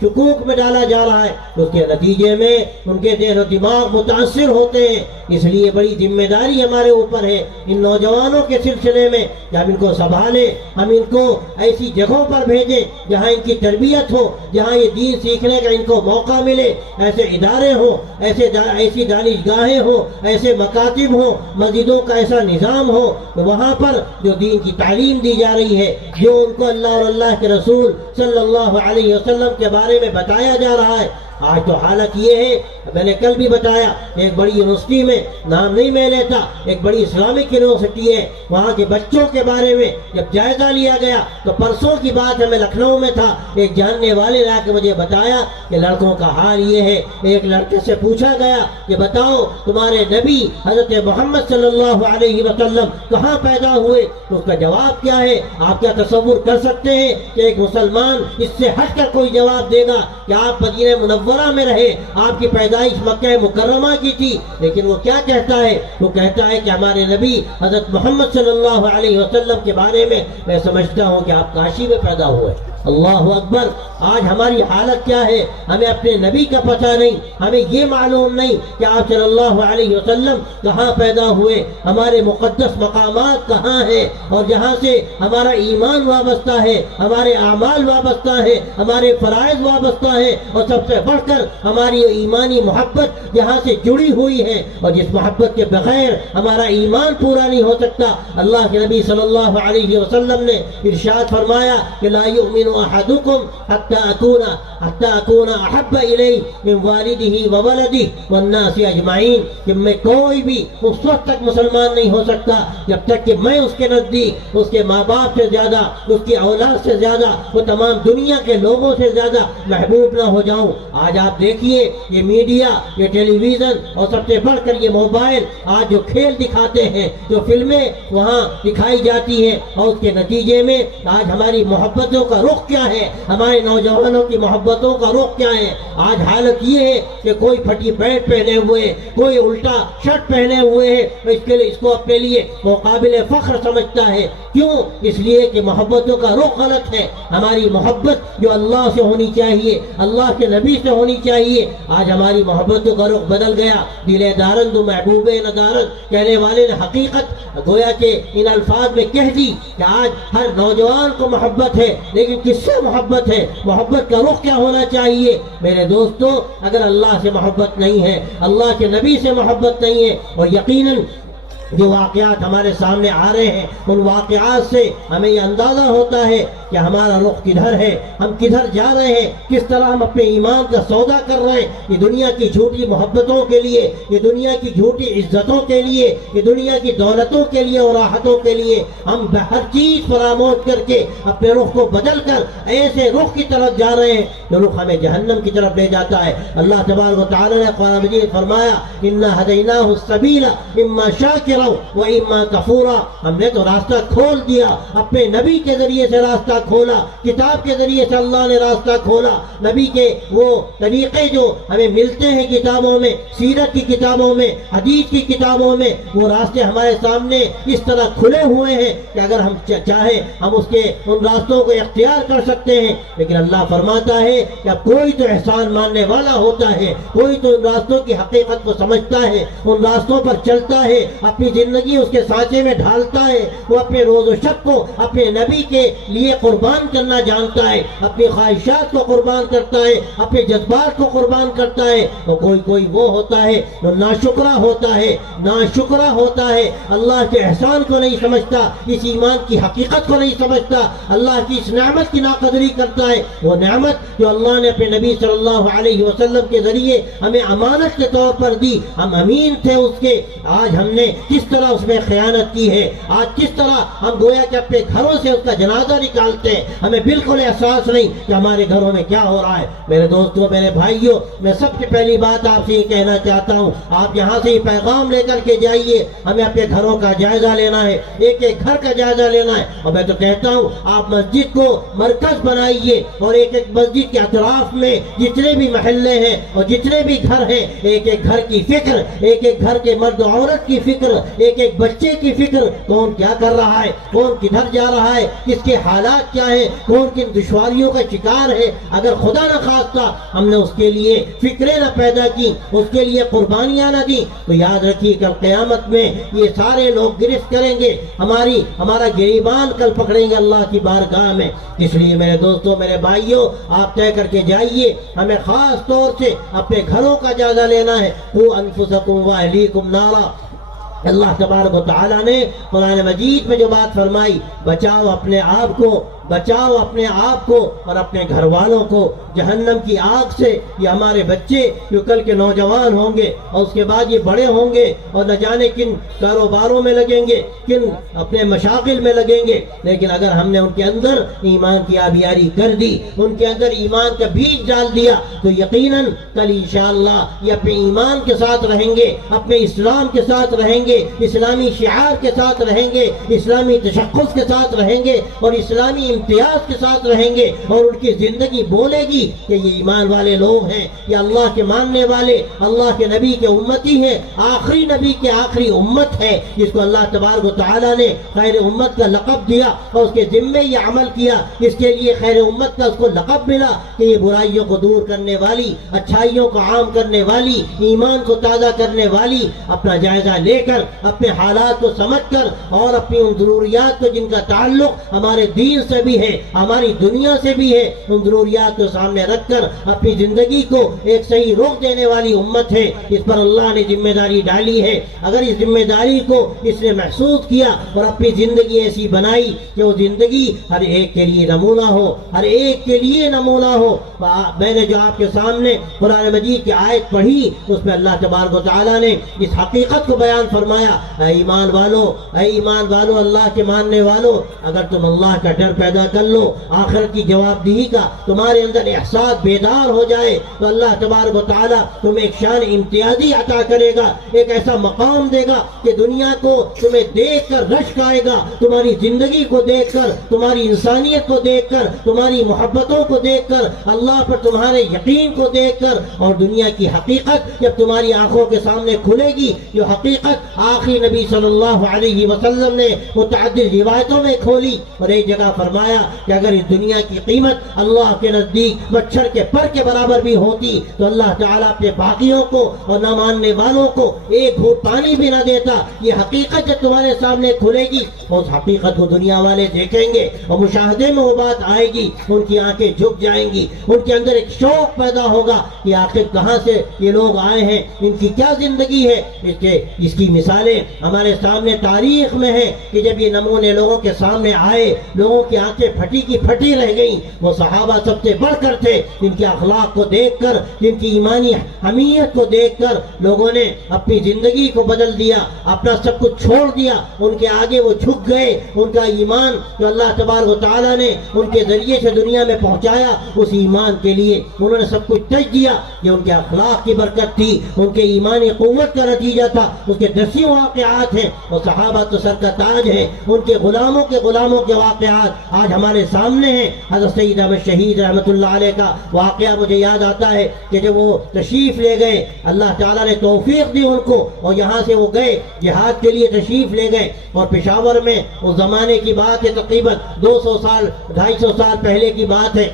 شکوک میں ڈالا جا رہا ہے، اس کے نتیجے میں ان کے ذہن و دماغ متاثر ہوتے ہیں۔ اس لیے بڑی ذمہ داری ہمارے اوپر ہے ان نوجوانوں کے سلسلے میں کہ ہم ان کو سنبھالیں، ہم ان کو ایسی جگہوں پر بھیجیں جہاں ان کی تربیت ہو، جہاں یہ دین سیکھنے کا ان کو موقع ملے، ایسے ادارے ہوں، ایسی دانشگاہیں ہوں، ایسے مکاتب ہوں، مسجدوں کا ایسا نظام ہو کہ وہاں پر جو دین کی تعلیم دی جا رہی ہے، جو ان کو اللہ اور اللہ کے رسول صلی اللہ علیہ وسلم کے بارے میں بتایا جا رہا ہے۔ آج تو حالت یہ ہے، میں نے کل بھی بتایا، ایک بڑی یونیورسٹی میں، نام نہیں میں لیتا، ایک بڑی اسلامک یونیورسٹی ہے، وہاں کے بچوں کے بارے میں جب جائزہ لیا گیا تو پرسوں کی بات ہے، میں لکھنؤ میں تھا، ایک جاننے والے لا کے مجھے بتایا کہ لڑکوں کا حال یہ ہے۔ ایک لڑکے سے پوچھا گیا کہ بتاؤ تمہارے نبی حضرت محمد صلی اللہ علیہ وسلم کہاں پیدا ہوئے؟ اس کا جواب کیا ہے؟ آپ کیا تصور کر سکتے ہیں کہ ایک مسلمان اس سے ہٹ کر کوئی جواب دے گا کہ آپ مدینہ منورہ میں رہے، آپ کی پیدائش مکہ مکرمہ کی تھی؟ لیکن وہ کیا کہتا ہے؟ وہ کہتا ہے کہ ہمارے نبی حضرت محمد صلی اللہ علیہ وسلم کے بارے میں سمجھتا ہوں کہ آپ کاشی میں پیدا ہوئے۔ اللہ اکبر! آج ہماری حالت کیا ہے؟ ہمیں اپنے نبی کا پتہ نہیں، ہمیں یہ معلوم نہیں کہ آپ صلی اللہ علیہ وسلم کہاں پیدا ہوئے، ہمارے مقدس مقامات کہاں ہیں، اور جہاں سے ہمارا ایمان وابستہ ہے، ہمارے اعمال وابستہ ہے، ہمارے فرائض وابستہ ہے، اور سب سے بڑھ کر ہماری ایمانی محبت جہاں سے جڑی ہوئی ہے، اور جس محبت کے بغیر ہمارا ایمان پورا نہیں ہو سکتا۔ اللہ کے نبی صلی اللہ علیہ وسلم نے ارشاد فرمایا کہ لا یؤمن احدکم حتی اکون احب الیہ من والدہ وولدہ والناس اجمعین، کہ میں کوئی بھی اس وقت تک مسلمان نہیں ہو سکتا جب تک کہ میں اس کے نزدیک اس کے ماں باپ سے زیادہ، اس کی اولاد سے زیادہ، وہ تمام دنیا کے لوگوں سے زیادہ محبوب نہ ہو جاؤں۔ آج آپ دیکھیے یہ میڈیا، یہ ٹیلی ویژن، اور سب سے بڑھ کر یہ موبائل آج جو کھیل دکھاتے ہیں، جو فلمیں وہاں دکھائی جاتی ہیں، اور اس کے نتیجے میں آج ہماری محبتوں کا رخ کیا ہے، ہمارے نوجوانوں کی محبتوں کا رخ کیا ہے۔ آج حالت یہ ہے کہ کوئی پھٹی پینٹ پہنے ہوئے، کوئی الٹا شرٹ پہنے ہوئے ہے، اس کو اپنے لیے وہ قابل فخر سمجھتا ہے۔ کیوں؟ اس لیے کہ محبتوں کا رخ غلط ہے۔ ہماری محبت جو اللہ سے ہونی چاہیے، اللہ کے نبی سے ہونی چاہیے، آج ہماری محبتوں کا رخ بدل گیا۔ دل دارند محبوب ندارند کہنے والے نے حقیقت گویا کہ ان الفاظ میں کہہ دی کہ آج ہر نوجوان کو محبت ہے، لیکن کس سے محبت ہے؟ محبت کا رخ کیا ہونا چاہیے؟ میرے دوستو، اگر اللہ سے محبت نہیں ہے، اللہ کے نبی سے محبت نہیں ہے، اور یقیناً جو واقعات ہمارے سامنے آ رہے ہیں، ان واقعات سے ہمیں یہ اندازہ ہوتا ہے کہ ہمارا رخ کدھر ہے، ہم کدھر جا رہے ہیں، کس طرح ہم اپنے ایمان کا سودا کر رہے ہیں۔ یہ دنیا کی جھوٹی محبتوں کے لیے، یہ دنیا کی جھوٹی عزتوں کے لیے، یہ دنیا کی دولتوں کے لیے اور راحتوں کے لیے ہم ہر چیز فراموش کر کے اپنے رخ کو بدل کر ایسے رخ کی طرف جا رہے ہیں جو رخ ہمیں جہنم کی طرف لے جاتا ہے۔ اللہ تبارک و تعالی نے قرآن مجید فرمایا اِنَّا هَدَيْنَاهُ السَّبِيلَ إِمَّا شَاكِرًا وَإِمَّا كَفُورًا، ہم نے تو راستہ کھول دیا، اپنے نبی کے ذریعے سے راستہ کھولا، کتاب کے ذریعے سے اللہ نے راستہ کھولا۔ نبی کے وہ طریقے جو ہمیں ملتے ہیں کتابوں میں، سیرت کی کتابوں میں، حدیث کی کتابوں میں، وہ راستے ہمارے سامنے اس طرح کھلے ہوئے ہیں کہ اگر ہم چاہیں ہم ان راستوں کو اختیار کر سکتے ہیں۔ لیکن اللہ فرماتا ہے کہ اب کوئی تو احسان ماننے والا ہوتا ہے، کوئی تو ان راستوں کی حقیقت کو سمجھتا ہے، ان راستوں پر چلتا ہے، اپنی زندگی اس کے سانچے میں ڈھالتا ہے، وہ اپنے روز و شب کو اپنے نبی کے لیے قربان کرنا جانتا ہے، اپنی خواہشات کو قربان کرتا ہے، اپنے جذبات کو قربان کرتا ہے۔ اور کوئی وہ ہوتا ہے جو ناشکرا ہوتا ہے، ناشکرا ہوتا ہے، اللہ کے احسان کو نہیں سمجھتا، اس ایمان کی حقیقت کو نہیں سمجھتا، اللہ کی اس نعمت کی ناقدری کرتا ہے۔ وہ نعمت جو اللہ نے اپنے نبی صلی اللہ علیہ وسلم کے ذریعے ہمیں امانت کے طور پر دی، ہم امین تھے اس کے، آج ہم نے کس طرح اس میں خیانت کی ہے، آج کس طرح ہم گویا کہ اپنے گھروں سے اس کا جنازہ نکال جانتے ہیں، ہمیں بالکل احساس نہیں کہ ہمارے گھروں میں کیا ہو رہا ہے۔ میرے دوستوں، میرے بھائیوں، میں سب سے پہلی بات آپ سے یہ کہنا چاہتا ہوں، آپ یہاں سے یہ پیغام لے کر کے جائیے، ہمیں اپنے گھروں کا جائزہ لینا ہے، ایک ایک گھر کا جائزہ لینا ہے۔ اور میں تو کہتا ہوں آپ مسجد کو مرکز بنائیے اور ایک ایک مسجد کے اطراف میں جتنے بھی محلے ہیں اور جتنے بھی گھر ہیں، ایک ایک گھر کی فکر، ایک ایک گھر کے مرد و عورت کی فکر، ایک ایک بچے کی فکر، کون کیا کر رہا ہے، کون کدھر جا رہا ہے، کس کے حالات کیا ہیں، کون کن دشواریوں کا شکار ہے۔ اگر خدا نہ خواستہ ہم نے اس کے لیے فکریں نہ پیدا کی، اس کے لیے قربانیاں نہ دی، تو یاد رکھیے کل قیامت میں یہ سارے لوگ گرفت کریں گے، ہمارا گریبان کل پکڑیں گے اللہ کی بارگاہ میں۔ اس لیے میرے دوستوں، میرے بھائیوں، آپ طے کر کے جائیے، ہمیں خاص طور سے اپنے گھروں کا جائزہ لینا ہے۔ قوا انفسکم واہلیکم نارا، اللہ تبارک و تعالیٰ نے قرآن مجید میں جو بات فرمائی، بچاؤ اپنے آپ کو، بچاؤ اپنے آپ کو اور اپنے گھر والوں کو جہنم کی آگ سے۔ یہ ہمارے بچے جو کل کے نوجوان ہوں گے اور اس کے بعد یہ بڑے ہوں گے اور نہ جانے کن کاروباروں میں لگیں گے، کن اپنے مشاغل میں لگیں گے، لیکن اگر ہم نے ان کے اندر ایمان کی آبیاری کر دی، ان کے اندر ایمان کا بیج ڈال دیا، تو یقیناً کل انشاءاللہ یہ اپنے ایمان کے ساتھ رہیں گے، اپنے اسلام کے ساتھ رہیں گے، اسلامی شعار کے ساتھ رہیں گے، اسلامی تشخص کے ساتھ رہیں گے اور اسلامی امتیاز کے ساتھ رہیں گے، اور ان کی زندگی بولے گی کہ یہ ایمان والے لوگ ہیں، یہ اللہ کے ماننے والے، اللہ کے نبی کے امتی ہیں، آخری نبی کے آخری امت ہے، جس کو اللہ تبارک و تعالیٰ نے خیر امت کا لقب دیا اور اس کے ذمے یہ عمل کیا، اس کے لیے خیر امت کا اس کو لقب ملا کہ یہ برائیوں کو دور کرنے والی، اچھائیوں کو عام کرنے والی، ایمان کو تازہ کرنے والی۔ اپنا جائزہ لے کر، اپنے حالات کو سمجھ کر اور اپنی ان ضروریات کو جن کا تعلق ہمارے دین سے بھی ہے، ہماری دنیا سے بھی ہے، ان ضروریات کو سامنے رکھ کر اپنی زندگی کو ایک صحیح رخ دینے والی امت ہے۔ اس پر اللہ نے ذمہ داری ڈالی ہے، اگر اس ذمہ داری کو اس نے محسوس کیا اور اپنی زندگی ایسی بنائی کہ وہ زندگی ہر ایک کے لیے نمونہ ہو، ہر ایک کے لیے نمونہ ہو۔ میں نے جو آپ کے سامنے قرآن مجید کی آیت پڑھی، اس میں اللہ تبارک و تعالیٰ نے اس حقیقت کو بیان فرمایا، اے ایمان والو، اے ایمان والو، اللہ کے ماننے والو، اگر تم اللہ کا ڈر پیدا کر لو، آخرت کی جواب دہی کا تمہارے اندر احساس بیدار ہو جائے، تو اللہ تبارک و تعالیٰ تمہیں ایک شان امتیازی عطا کرے گا، ایک ایسا مقام دے گا کہ دنیا کو تمہیں دیکھ کر رشک آئے گا، تمہاری زندگی کو دیکھ کر، تمہاری انسانیت کو دیکھ کر، تمہاری محبتوں کو دیکھ کر، اللہ پر تمہارے یقین کو دیکھ کر، اور دنیا کی حقیقت جب تمہاری آنکھوں کے سامنے کھلے گی، جو حقیقت آخری نبی صلی اللہ علیہ وسلم نے متعدد روایتوں میں کھولی، اور ایک جگہ فرمایا کہ اگر اس دنیا کی قیمت اللہ کے نزدیک مچھر کے پر کے برابر بھی ہوتی تو اللہ تعالیٰ اپنے باقیوں کو اور نہ ماننے والوں کو ایک گھونٹ پانی بھی نہ دیتا۔ یہ حقیقت جب تمہارے سامنے کھلے گی، اس حقیقت کو دنیا والے دیکھیں گے اور مشاہدے میں وہ بات آئے گی، ان کی آنکھیں جھک جائیں گی، ان کے اندر ایک شوق پیدا ہوگا کہ آخر کہاں سے یہ لوگ آئے ہیں، ان کی کیا زندگی ہے۔ اس کی مثالیں ہمارے سامنے تاریخ میں ہیں کہ جب یہ نمونے لوگوں کے سامنے آئے، لوگوں کی آنکھیں پھٹی کی پھٹی رہ گئیں۔ وہ صحابہ سب سے بڑھ کر تھے، جن کے اخلاق کو دیکھ کر، جن کی ایمانی حمیت کو دیکھ کر لوگوں نے اپنی زندگی کو بدل دیا، اپنا سب کچھ چھوڑ دیا، ان کے آگے وہ جھک گئے۔ ان کا ایمان جو اللہ تبارک و تعالیٰ نے ان کے ذریعے سے دنیا میں پہنچایا، اس ایمان کے لیے انہوں نے سب کچھ تج دیا۔ یہ ان کے اخلاق کی برکت تھی، ان کے ایمانی قوت کا نتیجہ تھا۔ اس کے دسیوں واقعات ہیں، اور صحابہ تو سر کا تاج ہیں، ان کے غلاموں کے واقعات آج ہمارے سامنے ہیں۔ حضرت سید احمد شہید رحمۃ اللہ علیہ کا واقعہ مجھے یاد آتا ہے کہ جب وہ تشریف لے گئے، اللہ تعالیٰ نے توفیق دی ان کو، اور یہاں سے وہ گئے جہاد کے لیے تشریف لے گئے، اور پشاور میں اس زمانے کی بات ہے، تقریباً 200 سال 250 سال پہلے کی بات ہے،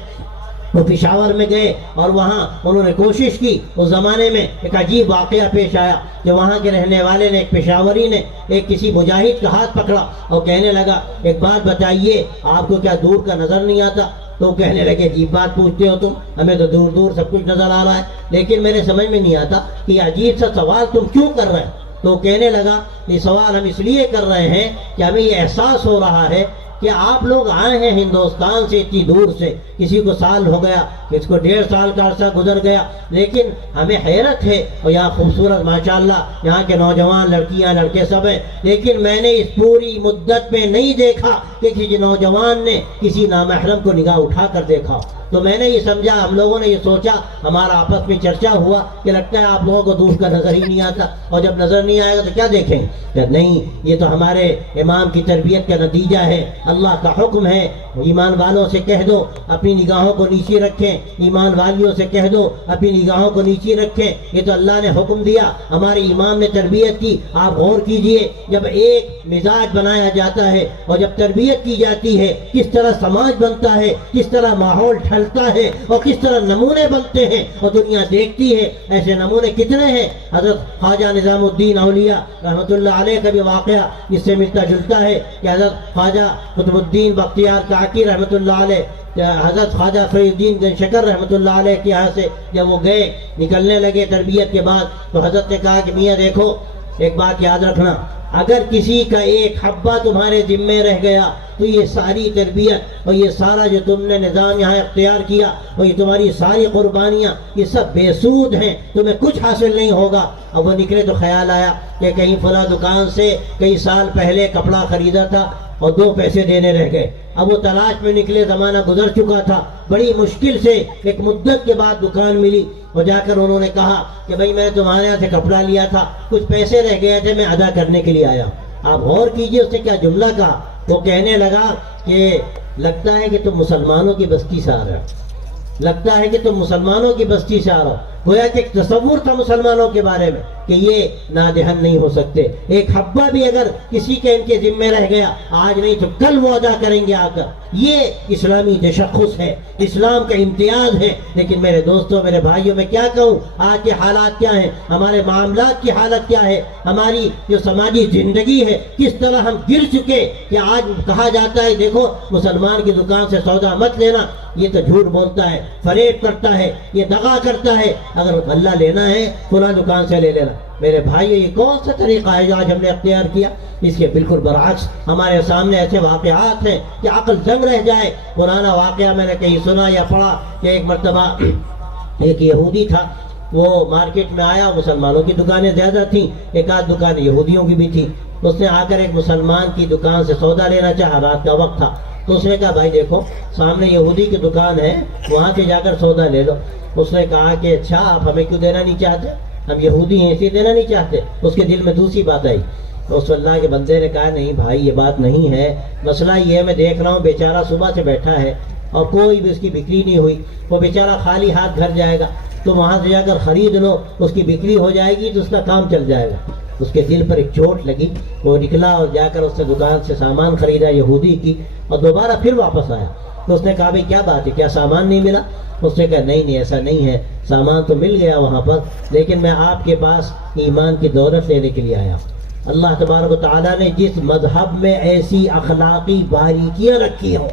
وہ پشاور میں گئے اور وہاں انہوں نے کوشش کی۔ اس زمانے میں ایک عجیب واقعہ پیش آیا کہ وہاں کے رہنے والے نے، ایک پشاوری نے، ایک کسی مجاہد کا ہاتھ پکڑا اور کہنے لگا، ایک بات بتائیے، آپ کو کیا دور کا نظر نہیں آتا؟ تو کہنے لگے، عجیب بات پوچھتے ہو تم، ہمیں تو دور دور سب کچھ نظر آ رہا ہے، لیکن میرے سمجھ میں نہیں آتا کہ یہ عجیب سا سوال تم کیوں کر رہے ہیں؟ تو کہنے لگا، یہ سوال ہم اس لیے کر رہے ہیں کہ ہمیں یہ احساس ہو رہا ہے کہ آپ لوگ آئے ہیں ہندوستان سے اتنی دور سے، کسی کو سال ہو گیا، کسی کو 1.5 سال کا عرصہ گزر گیا، لیکن ہمیں حیرت ہے، اور یہاں خوبصورت ماشاءاللہ یہاں کے نوجوان لڑکیاں لڑکے سب ہیں، لیکن میں نے اس پوری مدت میں نہیں دیکھا کہ کسی نوجوان نے کسی نامحرم کو نگاہ اٹھا کر دیکھا۔ تو میں نے یہ سمجھا، ہم لوگوں نے یہ سوچا، ہمارا آپس میں چرچا ہوا کہ لگتا ہے آپ لوگوں کو دور کا نظر ہی نہیں آتا، اور جب نظر نہیں آئے گا تو کیا دیکھیں کہ نہیں، یہ تو ہمارے امام کی تربیت کا نتیجہ ہے، اللہ کا حکم ہے۔ ایمان والوں سے کہہ دو اپنی نگاہوں کو نیچے رکھیں، ایمان والیوں سے کہہ دو اپنی نگاہوں کو نیچے رکھیں، یہ تو اللہ نے حکم دیا، ہمارے امام نے تربیت کی۔ آپ غور کیجئے، جب ایک مزاج بنایا جاتا ہے اور جب تربیت کی جاتی ہے، کس طرح سماج بنتا ہے، کس طرح ماحول ڈھلتا ہے، اور کس طرح نمونے بنتے ہیں، اور دنیا دیکھتی ہے۔ ایسے نمونے کتنے ہیں؟ حضرت خواجہ نظام الدین اولیاء رحمۃ اللہ علیہ کا بھی واقعہ اس سے ملتا جلتا ہے کہ حضرت خواجہ قطب الدین بختیار کاکی رحمۃ اللہ علیہ، حضرت خواجہ فرید الدین گنشکر رحمۃ اللہ علیہ کے یہاں سے جب وہ گئے، نکلنے لگے تربیت کے بعد، تو حضرت نے کہا کہ میاں دیکھو، ایک بات یاد رکھنا، اگر کسی کا ایک حبہ تمہارے ذمے رہ گیا تو یہ ساری تربیت اور یہ سارا جو تم نے نظام یہاں اختیار کیا اور یہ تمہاری ساری قربانیاں، یہ سب بے سود ہیں، تمہیں کچھ حاصل نہیں ہوگا۔ اب وہ نکلے تو خیال آیا کہ کہیں فلاں دکان سے کئی سال پہلے کپڑا خریدا تھا اور 2 پیسے دینے رہ گئے۔ اب وہ تلاش میں نکلے، زمانہ گزر چکا تھا، بڑی مشکل سے ایک مدت کے بعد دکان ملی، اور جا کر انہوں نے کہا کہ بھئی میں تمہارے یہاں سے کپڑا لیا تھا، کچھ پیسے رہ گئے تھے، میں ادا کرنے کے لیے آیا۔ آپ غور کیجئے اس نے کیا جملہ کہا۔ وہ کہنے لگا کہ لگتا ہے کہ تم مسلمانوں کی بستی سے آ رہے ہو، لگتا ہے کہ تم مسلمانوں کی بستی سے آ رہا ہو۔ گویا کہ ایک تصور تھا مسلمانوں کے بارے میں کہ یہ نادہن نہیں ہو سکتے، ایک حبہ بھی اگر کسی کے ان کے ذمے رہ گیا، آج نہیں تو کل وہ ادا کریں گے آ کر۔ یہ اسلامی تشخص ہے، اسلام کا امتیاز ہے۔ لیکن میرے دوستوں، میرے بھائیوں، میں کیا کہوں، آج کے حالات کیا ہیں، ہمارے معاملات کی حالت کیا ہے، ہماری جو سماجی زندگی ہے، کس طرح ہم گر چکے کہ آج کہا جاتا ہے دیکھو مسلمان کی دکان سے سودا مت لینا، یہ تو جھوٹ بولتا ہے، فریب کرتا ہے، یہ دغا کرتا ہے، اگر غلہ لینا ہے فلاں دکان سے لے لینا۔ میرے بھائی، یہ کون سا طریقہ ہے جو آج ہم نے اختیار کیا؟ اس کے بالکل برعکس ہمارے سامنے ایسے واقعات ہیں کہ عقل دنگ رہ جائے۔ پرانا واقعہ میں نے کہیں سنا یا پڑھا کہ ایک مرتبہ ایک یہودی تھا، وہ مارکیٹ میں آیا، مسلمانوں کی دکانیں زیادہ تھیں، ایک آدھ دکان یہودیوں کی بھی تھی۔ اس نے آ کر ایک مسلمان کی دکان سے سودا لینا چاہا، رات کا وقت تھا، تو اس نے کہا بھائی دیکھو سامنے یہودی کی دکان ہے، وہاں سے جا کر سودا لے لو۔ اس نے کہا کہ اچھا، آپ ہمیں کیوں دینا نہیں چاہتے؟ ہم یہودی ہیں اسی دینا نہیں چاہتے۔ اس کے دل میں دوسری بات آئی، تو اس اللہ کے بندے نے کہا نہیں بھائی، یہ بات نہیں ہے، مسئلہ یہ ہے میں دیکھ رہا ہوں بیچارہ صبح سے بیٹھا ہے اور کوئی بھی اس کی بکری نہیں ہوئی، وہ بیچارہ خالی ہاتھ گھر جائے گا، تو وہاں سے جا کر خرید لو، اس کی بکری ہو جائے گی تو اس کا کام چل جائے گا۔ اس کے دل پر ایک چوٹ لگی، وہ نکلا اور جا کر اس نے دکان سے سامان خریدا یہودی کی، اور دوبارہ پھر واپس آیا۔ تو اس نے کہا بھائی کیا بات ہے، کیا سامان نہیں ملا؟ اس نے کہا نہیں ایسا نہیں ہے، سامان تو مل گیا وہاں پر، لیکن میں آپ کے پاس ایمان کی دولت لینے کے لیے آیا۔ اللہ تبارک و تعالیٰ نے جس مذہب میں ایسی اخلاقی باریکیاں رکھی ہوں،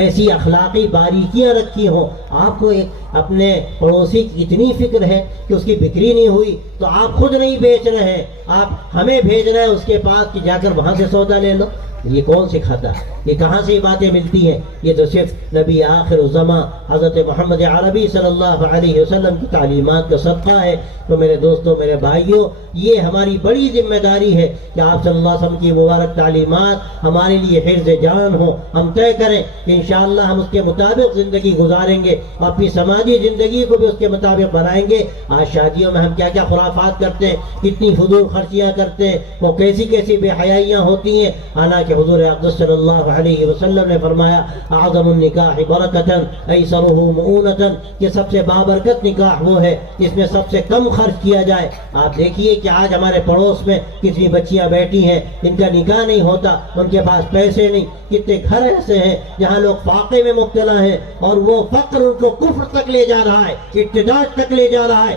ایسی اخلاقی باریکیاں رکھی ہوں، آپ کو ایک اپنے پڑوسی کی اتنی فکر ہے کہ اس کی بکری نہیں ہوئی تو آپ خود نہیں بیچ رہے ہیں، آپ ہمیں بھیج رہے ہیں اس کے پاس کہ جا کر وہاں سے سودا لے لو۔ یہ کون سکھاتا ہے؟ یہ کہاں سے یہ باتیں ملتی ہیں؟ یہ تو صرف نبی آخر الزمان حضرت محمد عربی صلی اللہ علیہ وسلم کی تعلیمات کا صدقہ ہے۔ تو میرے دوستوں، میرے بھائیوں، یہ ہماری بڑی ذمہ داری ہے کہ آپ صلی اللہ علیہ وسلم کی مبارک تعلیمات ہمارے لیے حفظ جان ہو۔ ہم طے کریں کہ انشاءاللہ ہم اس کے مطابق زندگی گزاریں گے، اور اپنی سماجی زندگی کو بھی اس کے مطابق بنائیں گے۔ آج شادیوں میں ہم کیا کیا خرافات کرتے ہیں، کتنی فضول خرچیاں کرتے ہیں، وہ کیسی کیسی بے حیائیاں ہوتی ہیں۔ حالانکہ حضور اقدس صلی اللہ علیہ وسلم نے فرمایا اعظم النکاح برکتاً ایسرہ مؤونتاً، کہ سب سے بابرکت نکاح وہ ہے جس میں سب سے کم خرچ کیا جائے۔ آپ دیکھیے کہ آج ہمارے پڑوس میں کتنی بچیاں بیٹھی ہیں جن کا نکاح نہیں ہوتا، ان کے پاس پیسے نہیں۔ کتنے گھر ایسے ہیں جہاں لوگ فاقے میں مبتلا ہیں، اور وہ فقر ان کو کفر تک لے جا رہا ہے، ارتداد تک لے جا رہا ہے۔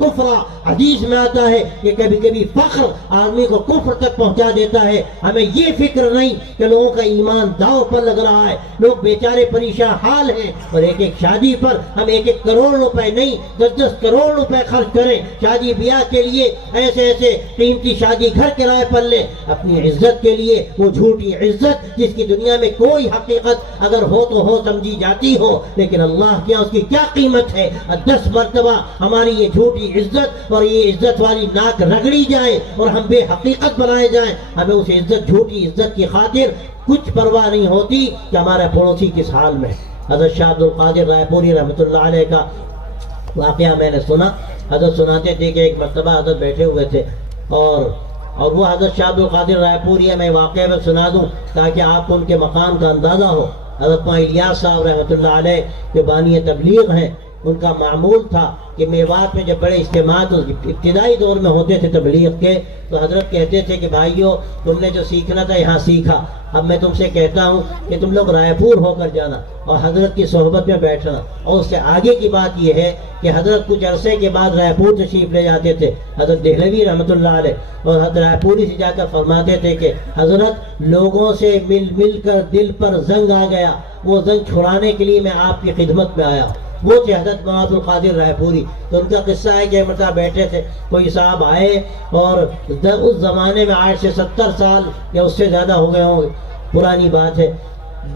كفرا, حدیث میں آتا ہے کہ کبھی کبھی فخر آدمی کو کفر تک پہنچا دیتا ہے. ہمیں یہ فکر نہیں کہ لوگوں کا ایمان داؤ پر لگ رہا ہے, لوگ بیچارے پریشان حال ہیں, اور ایک ایک شادی پر ہم 1-1 کروڑ روپے نہیں 10-10 کروڑ روپے خرچ کریں شادی بیاہ کے لیے, ایسے ایسے قیمتی شادی گھر کرائے پر لیں اپنی عزت کے لیے. وہ جھوٹی عزت جس کی دنیا میں کوئی حقیقت اگر ہو تو ہو سمجھی جاتی ہو, لیکن اللہ کیا اس کی کیا قیمت ہے. 10 مرتبہ ہماری یہ جھوٹی عزت اور یہ عزت والی ناک رگڑی جائے اور ہم بے حقیقت بنائے جائیں, ہمیں اس عزت جھوٹی عزت کی خاطر کچھ پرواہ نہیں ہوتی کہ ہمارا پڑوسی کس حال میں. حضرت شاہ عبد القادر رائے پوری رحمۃ اللہ علیہ کا واقعہ میں نے سنا. حضرت سناتے تھے کہ ایک مرتبہ حضرت بیٹھے ہوئے تھے اور وہ حضرت شاہ عبد القادر رائے پوری, میں واقعہ میں سنا دوں تاکہ آپ کو ان کے مقام کا اندازہ ہو. حضرت الیاس صاحب رحمۃ اللہ علیہ جو بانی تبلیغ ہیں, ان کا معمول تھا کہ میوات میں جب بڑے اجتماعات ابتدائی دور میں ہوتے تھے تبلیغ کے, تو حضرت کہتے تھے کہ بھائیو تم نے جو سیکھنا تھا یہاں سیکھا, اب میں تم سے کہتا ہوں کہ تم لوگ رائے پور ہو کر جانا اور حضرت کی صحبت میں بیٹھنا. اور اس سے آگے کی بات یہ ہے کہ حضرت کچھ عرصے کے بعد رائے پور تشریف لے جاتے تھے حضرت دہلوی رحمۃ اللہ علیہ, اور حضرت رائے پوری سے جا کر فرماتے تھے کہ حضرت لوگوں سے مل مل کر دل پر زنگ آ گیا, وہ زنگ چھڑانے کے لیے میں آپ کی خدمت میں آیا. وہ تھے حضرت عبد القادر رائے پوری. تو ان کا قصہ ہے کہ مرتبہ بیٹھے تھے, کوئی صاحب آئے اور اس زمانے میں آج سے 70 سال یا اس سے زیادہ ہو گئے ہوں, پرانی بات ہے,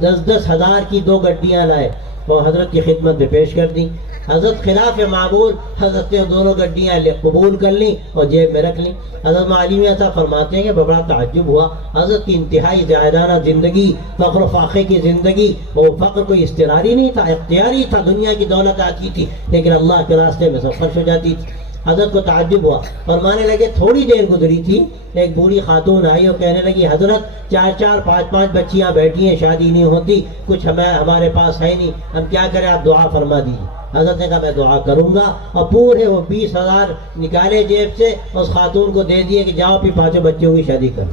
10-10 ہزار کی 2 گڈیاں لائے اور حضرت کی خدمت میں پیش کر دی. حضرت خلاف معمول حضرت نے دونوں گڈیاں قبول کر لیں اور جیب میں رکھ لیں. حضرت معلومیہ صاحب فرماتے ہیں کہ بڑا تعجب ہوا, حضرت کی انتہائی زاہدانہ زندگی, فقر و فاقے کی زندگی, وہ فقر کوئی اضطراری نہیں تھا, اختیاری تھا. دنیا کی دولت آتی تھی لیکن اللہ کے راستے میں سب خرچ ہو جاتی تھی. حضرت کو تعجب ہوا, فرمانے لگے تھوڑی دیر گزری تھی, ایک بوڑھی خاتون آئی اور کہنے لگی حضرت 4-4 5-5 بچیاں بیٹھی ہیں, شادی نہیں ہوتی, کچھ ہمارے پاس ہے نہیں, ہم کیا کریں, آپ دعا فرما دیجیے. حضرت نے کہا میں دعا کروں گا, اور پورے وہ 20,000 نکالے جیب سے, اس خاتون کو دے دیے کہ جاؤ پھر 5 بچوں کی شادی کرو.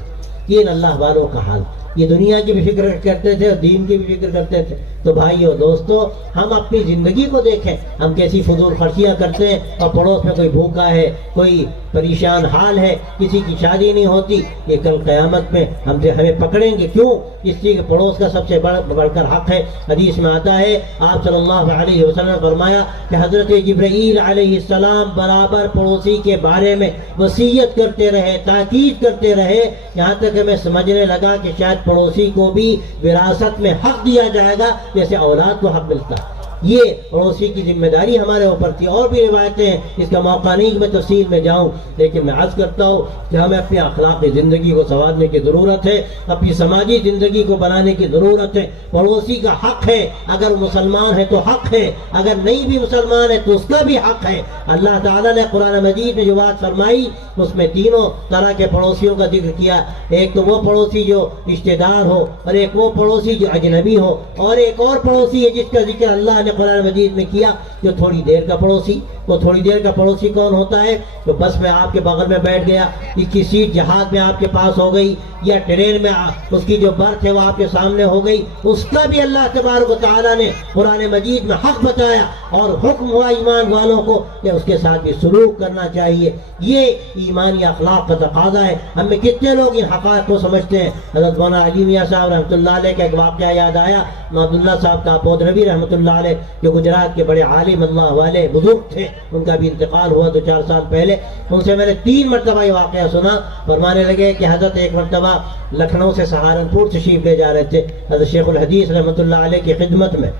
یہ اللہ والوں کا حال. یہ دنیا کی بھی فکر کرتے تھے اور دین کی بھی فکر کرتے تھے. تو بھائیو دوستو, ہم اپنی زندگی کو دیکھیں, ہم کیسی فضول خرچیاں کرتے ہیں, اور پڑوس میں کوئی بھوکا ہے, کوئی پریشان حال ہے, کسی کی شادی نہیں ہوتی. یہ کل قیامت میں ہمیں پکڑیں گے. کیوں؟ اس لیے کہ پڑوس کا سب سے بڑھ کر حق ہے. حدیث میں آتا ہے, آپ صلی اللہ علیہ وسلم نے فرمایا کہ حضرت جبرائیل علیہ السلام برابر پڑوسی کے بارے میں وصیت کرتے رہے, تاکید کرتے رہے, یہاں تک ہمیں سمجھنے لگا کہ شاید پڑوسی کو بھی وراثت میں حق دیا جائے گا جیسے اولاد کو حق ملتا ہے. یہ پڑوسی کی ذمہ داری ہمارے اوپر تھی. اور بھی روایتیں ہیں, اس کا موقع نہیں کہ میں تفصیل میں جاؤں, لیکن میں عرض کرتا ہوں کہ ہمیں اپنی اخلاقی زندگی کو سنوارنے کی ضرورت ہے, اپنی سماجی زندگی کو بنانے کی ضرورت ہے. پڑوسی کا حق ہے, اگر مسلمان ہے تو حق ہے, اگر نہیں بھی مسلمان ہے تو اس کا بھی حق ہے. اللہ تعالیٰ نے قرآن مجید میں جو بات فرمائی اس میں 3 طرح کے پڑوسیوں کا ذکر کیا. ایک تو وہ پڑوسی جو رشتہ دار ہو, اور ایک وہ پڑوسی جو اجنبی ہو, اور ایک اور پڑوسی ہے جس کا ذکر اللہ نے قرآن مجید میں کیا جو تھوڑی دیر کا پڑوسی. وہ تھوڑی دیر کا پڑوسی کون ہوتا ہے؟ تو بس میں آپ کے بغل میں بیٹھ گیا, کی سیٹ جہاز میں آپ کے پاس ہو گئی, یا ٹرین میں اس کی جو برتھ ہے وہ آپ کے سامنے ہو گئی, اس کا بھی اللہ تبارک و تعالیٰ نے قرآن مجید میں حق بتایا, اور حکم ہوا ایمان والوں کو کہ اس کے ساتھ بھی سلوک کرنا چاہیے. یہ ایمانی اخلاق کا تقاضا ہے. ہم میں کتنے لوگ ان حقائق کو سمجھتے ہیں؟ حضرت مولانا علی میاں صاحب رحمۃ اللہ علیہ کا ایک واقعہ یاد آیا. عبداللہ صاحب کا پودروی رحمۃ اللہ علیہ جو گجرات کے بڑے عالم اللہ والے بزرگ تھے, ان کا بھی انتقال ہوا 2-4 سال پہلے. ان سے میں نے 3 مرتبہ یہ واقعہ سنا. فرمانے لگے کہ حضرت ایک مرتبہ لکھنؤ سے سہارنپور تشریف لے جا رہے تھے حضرت شیخ الحدیث رحمۃ اللہ علیہ کی خدمت میں.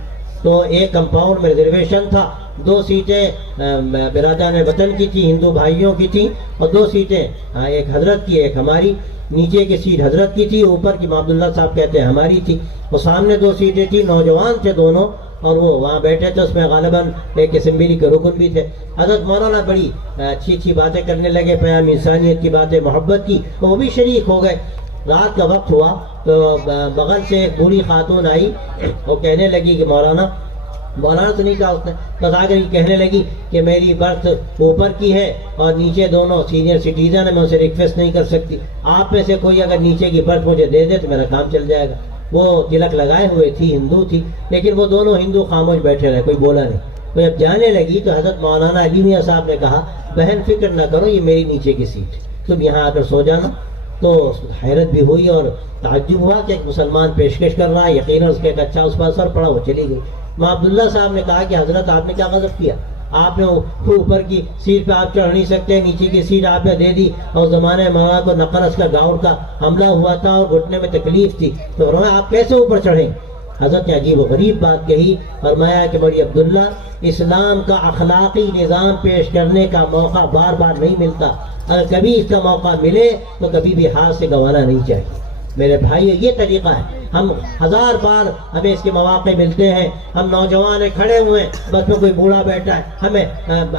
تو ایک کمپاؤنڈ میں ریزرویشن تھا, 2 سیٹیں برادران وطن کی تھی, ہندو بھائیوں کی تھی, اور 2 سیٹیں ایک حضرت کی ایک ہماری. نیچے کی سیٹ حضرت کی تھی, اوپر کی عبداللہ صاحب کہتے ہیں ہماری تھی. اور سامنے 2 سیٹیں تھی, نوجوان تھے دونوں, اور وہ وہاں بیٹھے تھے. اس میں غالباً ایک اسمبلی کے رکن بھی تھے. حضرت مولانا بڑی اچھی باتیں کرنے لگے, پیام انسانیت کی باتیں, محبت کی, وہ بھی شریک ہو گئے. رات کا وقت ہوا تو بغل سے ایک بوڑھی خاتون آئی, وہ کہنے لگی کہ مولانا تو نہیں کہا اس نے, بس آ کر کہنے لگی کہ میری برتھ اوپر کی ہے اور نیچے دونوں سینئر سٹیزن ہیں, میں اسے ریکویسٹ نہیں کر سکتی, آپ میں سے کوئی اگر نیچے کی برتھ مجھے دے دے تو میرا کام چل جائے گا. وہ تلک لگائے ہوئے تھی, ہندو تھی, لیکن وہ دونوں ہندو خاموش بیٹھے رہے, کوئی بولا نہیں. وہ جب جانے لگی تو حضرت مولانا علی میاں صاحب نے کہا بہن فکر نہ کرو، یہ میری نیچے کی سیٹ، تم یہاں آ کر سو جانا۔ تو حیرت بھی ہوئی اور تعجب ہوا کہ ایک مسلمان پیشکش کر رہا ہے، یقیناً اس کے ایک اچھا اس پر اثر پڑا، وہ چلی گئی۔ ماں عبداللہ صاحب نے کہا کہ حضرت آپ نے کیا غضب کیا، آپ نے اوپر کی سیٹ پہ آپ چڑھ نہیں سکتے، نیچے کی سیٹ آپ نے دے دی، اور زمانے میں مولانا کو نقرس کا گاؤر کا حملہ ہوا تھا اور گھٹنے میں تکلیف تھی، تو فرمایا آپ کیسے اوپر چڑھیں؟ حضرت نے عجیب و غریب بات کہی، فرمایا کہ بڑی عبداللہ اسلام کا اخلاقی نظام پیش کرنے کا موقع بار بار نہیں ملتا، اگر کبھی اس کا موقع ملے تو کبھی بھی ہاتھ سے گنوانا نہیں چاہیے۔ میرے بھائی یہ طریقہ ہے، ہم ہزار بار ہمیں اس کے مواقع ملتے ہیں، ہم نوجوان کھڑے ہوئے ہیں، بس میں کوئی بوڑھا بیٹھا ہے،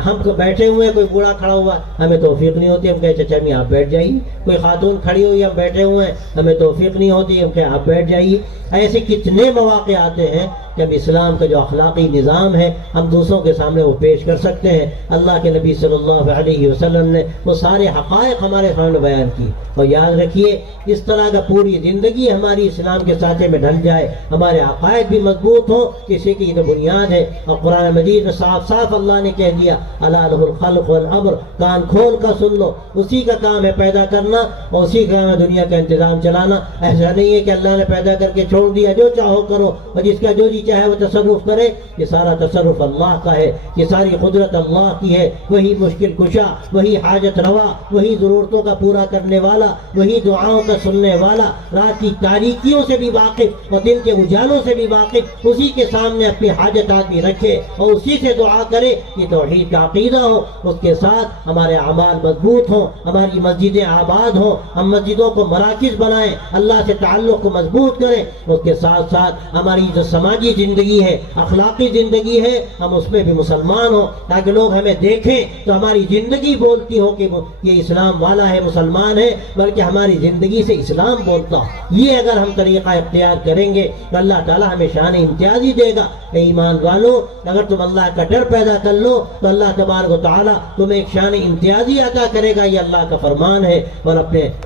ہم بیٹھے ہوئے ہیں، کوئی بوڑھا کھڑا ہوا ہے، ہمیں توفیق نہیں ہوتی، ہم کہتے چچا میاں آپ بیٹھ جائیے، کوئی خاتون کھڑی ہوئی ہم بیٹھے ہوئے ہیں، ہمیں توفیق نہیں ہوتی، ہم کہیں آپ بیٹھ جائیے۔ ایسے کتنے مواقع آتے ہیں جب اسلام کا جو اخلاقی نظام ہے ہم دوسروں کے سامنے وہ پیش کر سکتے ہیں۔ اللہ کے نبی صلی اللہ علیہ وسلم نے وہ سارے حقائق ہمارے سامنے بیان کی، اور یاد رکھیے اس طرح کا پوری زندگی ہماری اسلام کے سانچے میں ڈھل جائے، ہمارے عقائد بھی مضبوط ہوں، کسی کی تو بنیاد ہے۔ اور قرآن مجید میں صاف صاف اللہ نے کہہ دیا الا لہ الخلق والامر، کان کھول کر سن لو، اسی کا کام ہے پیدا کرنا اور اسی کا کام ہے دنیا کا انتظام چلانا۔ ایسا نہیں ہے کہ اللہ نے پیدا کر کے چھوڑ دیا جو چاہو کرو اور جس کا جو جی چاہے وہ تصرف کرے، یہ سارا تصرف اللہ کا ہے، یہ ساری قدرت اللہ کی ہے، وہی مشکل کشا، وہی حاجت روا، وہی ضرورتوں کا پورا کرنے والا، وہی دعاؤں کا سننے والا، رات کی تاریکیوں سے بھی واقف اور دن کے اجالوں سے بھی واقف، اسی کے سامنے اپنی حاجت آدمی رکھے اور اسی سے دعا کرے، یہ توحید کا عقیدہ ہو، اس کے ساتھ ہمارے اعمال مضبوط ہوں، ہماری مسجدیں آباد ہوں، ہم مسجدوں کو مراکز بنائیں، اللہ سے تعلق کو مضبوط کریں، اس کے ساتھ ساتھ ہماری جو سماجی زندگی ہے، اخلاقی زندگی ہے، ہم اس میں بھی مسلمان ہوں، تاکہ لوگ ہمیں دیکھیں تو ہماری زندگی بولتی ہو کہ یہ اسلام والا ہے، مسلمان ہے، بلکہ ہماری زندگی سے اسلام بولتا ہو۔ یہ اگر ہم طریقہ اختیار کریں گے تو اللہ تعالیٰ ہمیں شان امتیازی دے گا۔ اے ایمان والو، اگر تم اللہ کا ڈر پیدا کر لو تو اللہ تبارک و تعالیٰ تمہیں ایک شان امتیازی عطا کرے گا، یہ اللہ کا فرمان ہے۔ اور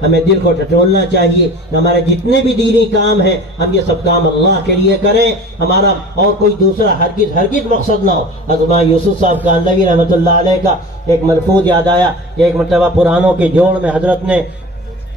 ہمیں دل کو ٹٹولنا چاہیے، ہمارے جتنے بھی دینی کام ہیں ہم یہ سب کام اللہ کے لیے کریں، ہمارا اور کوئی دوسرا ہرگز مقصد نہ ہو۔ حضرت یوسف صاحب کاندھلوی رحمۃ اللہ علیہ کا ایک ملفوظ یاد آیا کہ ایک مرتبہ پرانوں کے جوڑ میں حضرت نے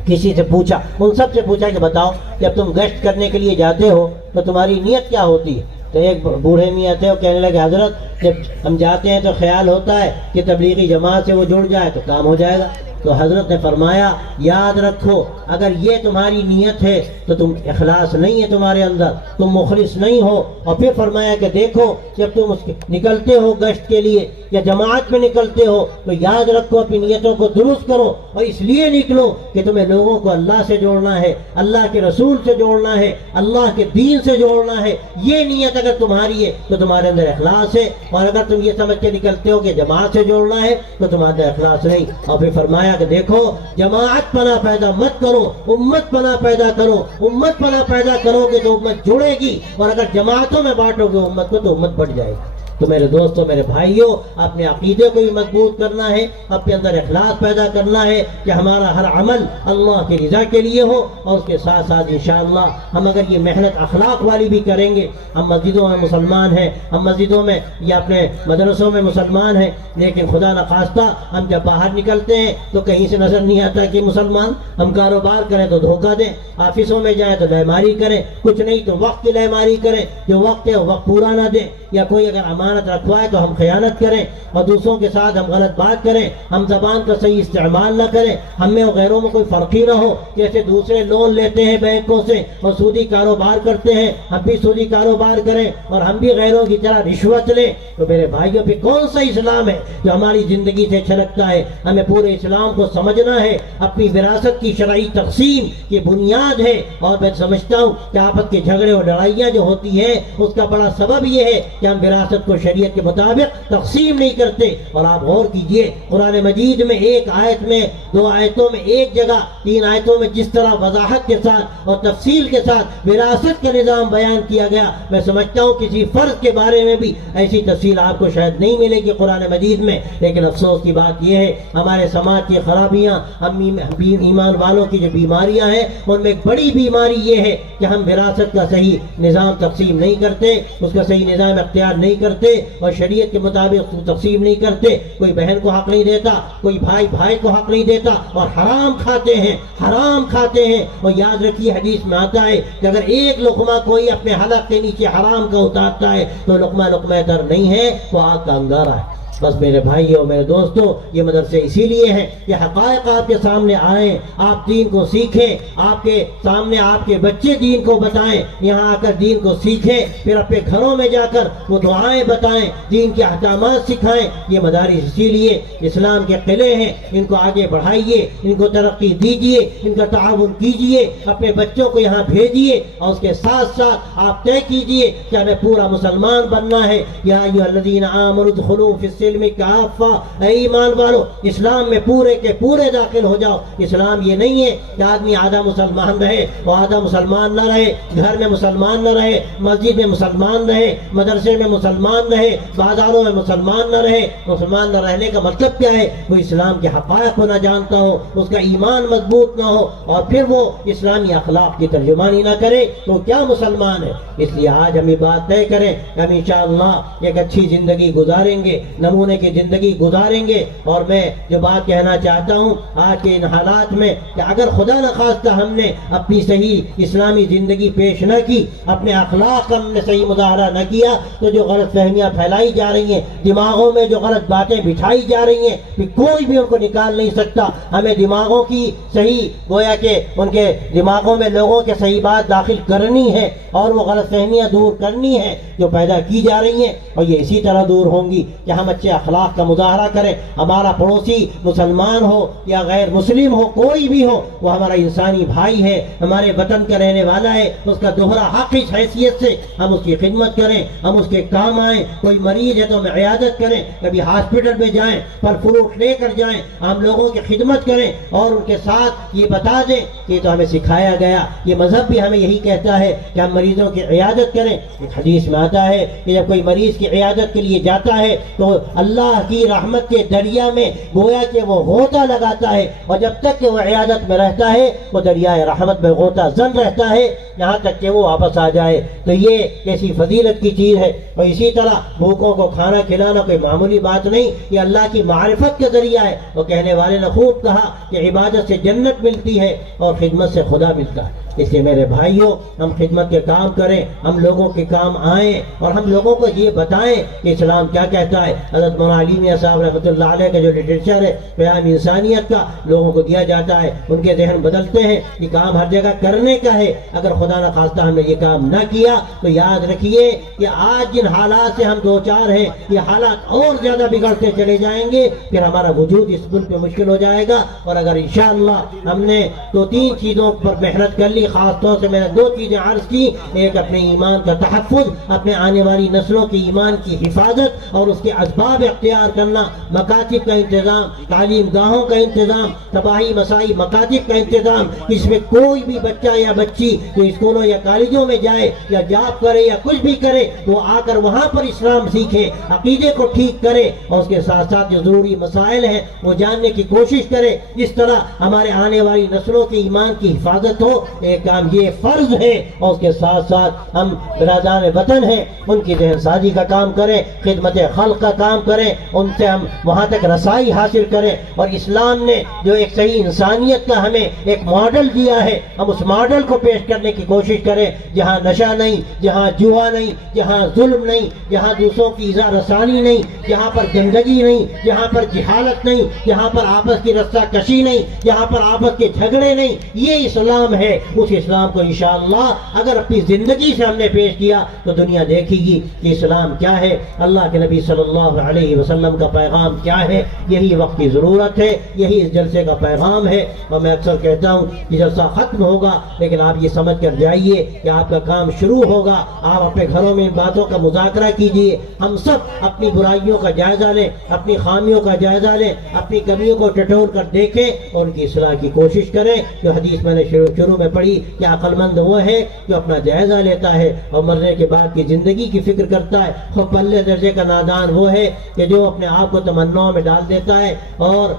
کسی سے پوچھا، ان سب سے پوچھا کہ بتاؤ جب تم گشت کرنے کے لیے جاتے ہو تو تمہاری نیت کیا ہوتی ہے؟ تو ایک بوڑھے میاں تھے، وہ کہنے لگے حضرت جب ہم جاتے ہیں تو خیال ہوتا ہے کہ تبلیغی جماعت سے وہ جڑ جائے تو کام ہو جائے گا۔ تو حضرت نے فرمایا یاد رکھو اگر یہ تمہاری نیت ہے تو تم اخلاص نہیں ہے تمہارے اندر، تم مخلص نہیں ہو۔ اور پھر فرمایا کہ دیکھو جب تم نکلتے ہو گشت کے لیے یا جماعت میں نکلتے ہو تو یاد رکھو اپنی نیتوں کو درست کرو، اور اس لیے نکلو کہ تمہیں لوگوں کو اللہ سے جوڑنا ہے، اللہ کے رسول سے جوڑنا ہے، اللہ کے دین سے جوڑنا ہے۔ یہ نیت اگر تمہاری ہے تو تمہارے اندر اخلاص ہے، اور اگر تم یہ سمجھ کے نکلتے ہو کہ جماعت سے جوڑنا ہے تو تمہارے اندر اخلاص نہیں۔ اور پھر فرمایا کہ دیکھو جماعت پناہ پیدا مت کرو، امت پناہ پیدا کرو، امت پناہ پیدا کرو گے تو امت جڑے گی، اور اگر جماعتوں میں بانٹو گے امت کو تو امت بڑھ جائے گی۔ تو میرے دوستوں، میرے بھائیوں، اپنے عقیدے کو بھی مضبوط کرنا ہے، اپنے اندر اخلاص پیدا کرنا ہے کہ ہمارا ہر عمل اللہ کی رضا کے لیے ہو، اور اس کے ساتھ ساتھ انشاءاللہ ہم اگر یہ محنت اخلاق والی بھی کریں گے، ہم مسجدوں میں مسلمان ہیں، ہم مسجدوں میں یا اپنے مدرسوں میں مسلمان ہیں، لیکن خدا نخواستہ ہم جب باہر نکلتے ہیں تو کہیں سے نظر نہیں آتا کہ مسلمان، ہم کاروبار کریں تو دھوکہ دیں، آفسوں میں جائیں تو لیماری کریں، کچھ نہیں تو وقت کی لیماری کریں، جو وقت ہے وقت پورا نہ دیں، یا کوئی اگر امانت رکھوائے تو ہم خیانت کریں، اور دوسروں کے ساتھ ہم غلط بات کریں، ہم زبان کا صحیح استعمال نہ کریں، ہم میں اور غیروں میں کوئی فرق ہی نہ ہو۔ جیسے دوسرے لون لیتے ہیں بینکوں سے اور سودی کاروبار کرتے ہیں، ہم بھی سودی کاروبار کریں اور ہم بھی غیروں کی طرح رشوت لیں، تو میرے بھائیوں پہ کون سا اسلام ہے جو ہماری زندگی سے چھلکتا ہے؟ ہمیں پورے اسلام کو سمجھنا ہے، اپنی وراثت کی شرعی تقسیم کی بنیاد ہے۔ اور میں سمجھتا ہوں کہ آپس کے جھگڑے اور لڑائیاں جو ہوتی ہیں اس کا بڑا سبب یہ ہے کہ ہم وراثت کو شریعت کے مطابق تقسیم نہیں کرتے۔ اور آپ غور کیجئے قرآن مجید میں ایک آیت میں، دو آیتوں میں، ایک جگہ، تین آیتوں میں جس طرح وضاحت کے ساتھ اور تفصیل کے ساتھ وراثت کا نظام بیان کیا گیا، میں سمجھتا ہوں کسی فرض کے بارے میں بھی ایسی تفصیل آپ کو شاید نہیں ملے گی قرآن مجید میں۔ لیکن افسوس کی بات یہ ہے ہمارے سماج کی خرابیاں، ہم ایمان والوں کی جو بیماریاں ہیں ان میں ایک بڑی بیماری یہ ہے کہ ہم وراثت کا صحیح نظام تقسیم نہیں کرتے، اس کا صحیح نظام اختیار نہیں کرتے، کرتے اور شریعت کے مطابق تقسیم نہیں کرتے. کوئی بہن کو حق نہیں دیتا, کوئی بھائی کو حق نہیں دیتا, اور حرام کھاتے ہیں. اور یاد رکھیے حدیث میں آتا ہے کہ اگر ایک لقمہ کوئی اپنے حلق کے نیچے حرام کا اتارتا ہے تو لقمہ تر نہیں ہے, وہ آگ کا انگارہ ہے. بس میرے بھائیوں میرے دوستوں, یہ مدرسے اسی لیے ہیں کہ حقائق آپ کے سامنے آئیں, آپ دین کو سیکھیں, آپ کے سامنے آپ کے بچے دین کو بتائیں, یہاں آ کر دین کو سیکھیں, پھر اپنے گھروں میں جا کر وہ دعائیں بتائیں, دین کے احکامات سکھائیں. یہ مدارس اسی لیے اسلام کے قلعے ہیں, ان کو آگے بڑھائیے, ان کو ترقی دیجیے, ان کا تعاون کیجیے, اپنے بچوں کو یہاں بھیجیے, اور اس کے ساتھ ساتھ آپ طے کیجیے کہ ہمیں پورا مسلمان بننا ہے. یا ایھا الذین آمنوا ادخلوا فی السلم کافہ, اے ایمان والو اسلام میں پورے کے پورے داخل ہو جاؤ. اسلام یہ نہیں ہے کہ آدمی آدھا مسلمان رہے وہ آدھا مسلمان نہ رہے, گھر میں مسلمان نہ رہے, مسجد میں مسلمان رہے, مدرسے میں مسلمان رہے, بازاروں میں مسلمان نہ رہے. مسلمان نہ رہنے کا مطلب کیا ہے؟ وہ اسلام کے حقائق کو نہ جانتا ہو, اس کا ایمان مضبوط نہ ہو, اور پھر وہ اسلامی اخلاق کی ترجمانی نہ کرے تو کیا مسلمان ہے؟ اس لیے آج ہم یہ بات طے کریں کہ ہم انشاءاللہ ایک اچھی زندگی گزاریں گے, نمونے کی زندگی گزاریں گے. اور میں جو بات کہنا چاہتا ہوں آج کے ان حالات میں کہ اگر خدا نخواستہ ہم نے اپنی صحیح اسلامی زندگی پیش نہ کی, اپنے اخلاق کا ہم نے صحیح مظاہرہ نہ کیا, تو جو غلط فہمیاں پھیلائی جا رہی ہیں, دماغوں میں جو غلط باتیں بٹھائی جا رہی ہیں, کہ کوئی بھی ان کو نکال نہیں سکتا. ہمیں دماغوں کی صحیح گویا کہ ان کے دماغوں میں لوگوں کے صحیح بات داخل کرنی ہے, اور وہ غلط فہمیاں دور کرنی ہے جو پیدا کی جا رہی ہیں. اور یہ اسی طرح دور ہوں گی کہ ہم اچھے اخلاق کا مظاہرہ کریں. ہمارا پڑوسی مسلمان ہو یا غیر مسلم ہو, کوئی بھی ہو, وہ ہمارا انسانی بھائی ہے, ہمارے وطن کا رہنے والا ہے. اس کا دوہرا حق اس حیثیت سے ہم اس کی خدمت کریں, ہم اس کے کام آئیں. کوئی مریض ہے تو ہم عیادت کریں, کبھی ہاسپٹل میں جائیں, پھل فروٹ لے کر جائیں, ہم لوگوں کی خدمت کریں, اور ان کے ساتھ یہ بتا دیں کہ یہ تو ہمیں سکھایا گیا, یہ مذہب بھی ہمیں یہی کہتا ہے کہ ہم مریضوں کی عیادت کریں. ایک حدیث میں آتا ہے کہ جب کوئی مریض کی عیادت کے لیے جاتا ہے تو اللہ کی رحمت کے دریا میں گویا کہ وہ غوطہ لگاتا ہے, اور جب تک کہ وہ عیادت میں رہتا ہے وہ دریائے رحمت میں غوطہ زن رہتا ہے, یہاں تک کہ وہ واپس آ جائے. تو یہ کیسی فضیلت کی چیز ہے. اور اسی طرح بھوکوں کو کھانا کھلانا کوئی معمولی بات نہیں, یہ اللہ کی معرفت کا ذریعہ ہے. وہ کہنے والے نے خوب کہا کہ عبادت سے جنت ملتی ہے اور خدمت سے خدا ملتا ہے. اس لیے میرے بھائیوں, ہم خدمت کے کام کریں, ہم لوگوں کے کام آئیں, اور ہم لوگوں کو یہ بتائیں کہ اسلام کیا کہتا ہے. حضرت مولانا علی میاں صاحب رحمۃ اللہ علیہ کا جو لٹریچر ہے پیام انسانیت کا, لوگوں کو دیا جاتا ہے, ان کے ذہن بدلتے ہیں. یہ کام ہر جگہ کرنے کا ہے. اگر خدا نخواستہ ہم نے یہ کام نہ کیا تو یاد رکھیے کہ آج جن حالات سے ہم دو چار ہیں, یہ حالات اور زیادہ بگڑتے چلے جائیں گے. پھر ہمارا وجود اس ملک میں مشکل ہو جائے گا. اور اگر انشاءاللہ ہم نے 2-3 چیزوں پر محنت کر لی, خاص طور سے میں نے 2 چیزیں عرض کی. ایک اپنے ایمان کا تحفظ, اپنے آنے والی نسلوں کی ایمان کی حفاظت اور اس کے اسباب اختیار کرنا, مکاتب کا انتظام, تعلیم گاہوں کا انتظام, تباہی مسائی مکاتب کا انتظام. اس میں کوئی بھی بچہ یا بچی جو اسکولوں یا کالجوں میں جائے یا جاب کرے یا کچھ بھی کرے, وہ آ کر وہاں پر اسلام سیکھے, عقیدے کو ٹھیک کرے, اور اس کے ساتھ ساتھ جو ضروری مسائل ہیں وہ جاننے کی کوشش کرے. اس طرح ہمارے آنے والی نسلوں کے ایمان کی حفاظت ہو. ایک کام یہ فرض ہے, اور اس کے ساتھ ساتھ ہم برادران وطن ہیں, ان کی ذہن سازی کا کام کریں, خدمت خلق کا کام کریں, ان سے ہم وہاں تک رسائی حاصل کریں. اور اسلام نے جو ایک صحیح انسانیت کا ہمیں ایک ماڈل دیا ہے, ہم اس ماڈل کو پیش کرنے کی کوشش کریں. جہاں نشہ نہیں, جہاں جوا نہیں, جہاں ظلم نہیں, جہاں دوسروں کی ایذا رسانی نہیں, جہاں پر گندگی نہیں, جہاں پر جہالت نہیں, جہاں پر آپس کی رسہ کشی نہیں, جہاں پر آپس کے جھگڑے نہیں, یہ اسلام ہے. اس اسلام کو انشاءاللہ اگر اپنی زندگی سے ہم نے پیش کیا تو دنیا دیکھے گی کہ اسلام کیا ہے, اللہ کے نبی صلی اللہ علیہ وسلم کا پیغام کیا ہے. یہی وقت کی ضرورت ہے, یہی اس جلسے کا پیغام ہے. اور میں اکثر کہتا ہوں کہ جلسہ ختم ہوگا, لیکن آپ یہ سمجھ کر جائیے کہ آپ کا کام شروع ہوگا. آپ اپنے گھروں میں ان باتوں کا مذاکرہ کیجیے. ہم سب اپنی برائیوں کا جائزہ لیں, اپنی خامیوں کا جائزہ لیں, اپنی کمیوں کو ٹٹول کر دیکھیں اور ان کی اصلاح کی کوشش کریں. جو حدیث میں نے شروع میں پڑھی کہ عقل مند وہ ہے جو اپنا جائزہ لیتا ہے اور مرنے کے بعد کی زندگی کی فکر کرتا ہے. خود پلے درجے کا نادان وہ ہے کہ جو اپنے آپ کو تمناؤں میں ڈال دیتا ہے اور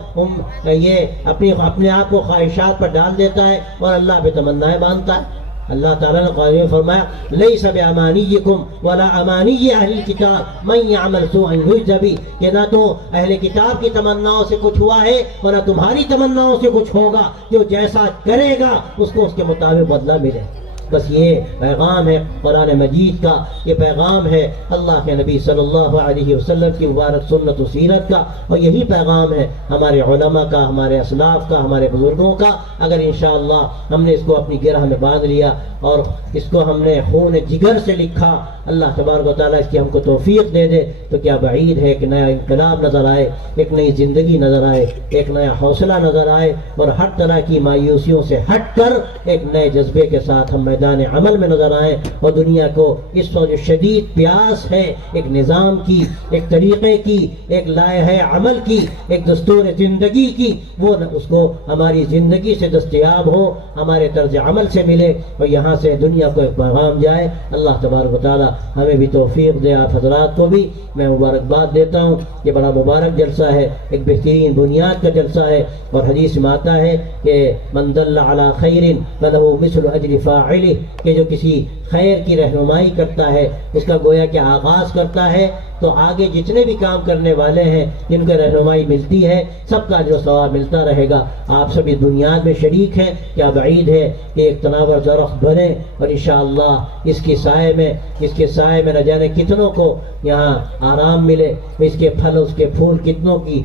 یہ اپنے آپ کو خواہشات پر ڈال دیتا ہے اور اللہ پہ تمنائیں باندھتا ہے. اللہ تعالیٰ نے قرآن میں فرمایا لیس بامانیکم ولا امانی اہل الکتاب من یعمل سوءا یجز بہ، کہ نہ تو اہل کتاب کی تمناؤں سے کچھ ہوا ہے اور نہ تمہاری تمناؤں سے کچھ ہوگا، جو جیسا کرے گا اس کو اس کے مطابق بدلہ ملے۔ بس یہ پیغام ہے قرآن مجید کا، یہ پیغام ہے اللہ کے نبی صلی اللہ علیہ وسلم کی مبارک سنت و سیرت کا، اور یہی پیغام ہے ہمارے علماء کا، ہمارے اسلاف کا، ہمارے بزرگوں کا۔ اگر انشاءاللہ ہم نے اس کو اپنی گرہ میں باندھ لیا اور اس کو ہم نے خون جگر سے لکھا، اللہ تبارک و تعالیٰ اس کی ہم کو توفیق دے دے، تو کیا بعید ہے کہ نیا انقلاب نظر آئے، ایک نئی زندگی نظر آئے، ایک نیا حوصلہ نظر آئے، اور ہر طرح کی مایوسیوں سے ہٹ کر ایک نئے جذبے کے ساتھ ہم میدان عمل میں نظر آئیں، اور دنیا کو اس وقت جو شدید پیاس ہے ایک نظام کی، ایک طریقے کی، ایک لائحہ عمل کی، ایک دستور زندگی کی، وہ اس کو ہماری زندگی سے دستیاب ہو، ہمارے طرز عمل سے ملے، اور یہاں سے دنیا کو ایک پیغام جائے۔ اللہ تبارک و تعالی ہمیں بھی توفیق دے، آپ حضرات کو بھی میں مبارکباد دیتا ہوں۔ یہ بڑا مبارک جلسہ ہے، ایک بہترین بنیاد کا جلسہ ہے، اور حدیث میں آتا ہے کہ من دل علی خیر فلہ مثل اجر فاعلہ، کہ جو کسی خیر کی رہنمائی کرتا ہے، اس کا گویا کہ آغاز کرتا ہے، تو آگے جتنے بھی کام کرنے والے ہیں جن کو رہنمائی ملتی ہے سب کا جو ثواب ملتا رہے گا۔ آپ سب اس بنیاد میں شریک ہیں، کیا بعید ہے کہ ایک تناور درخت بنے، اور انشاءاللہ اس کے سائے میں نہ جانے کتنوں کو یہاں آرام ملے، اس کے پھل اس کے پھول کتنوں کی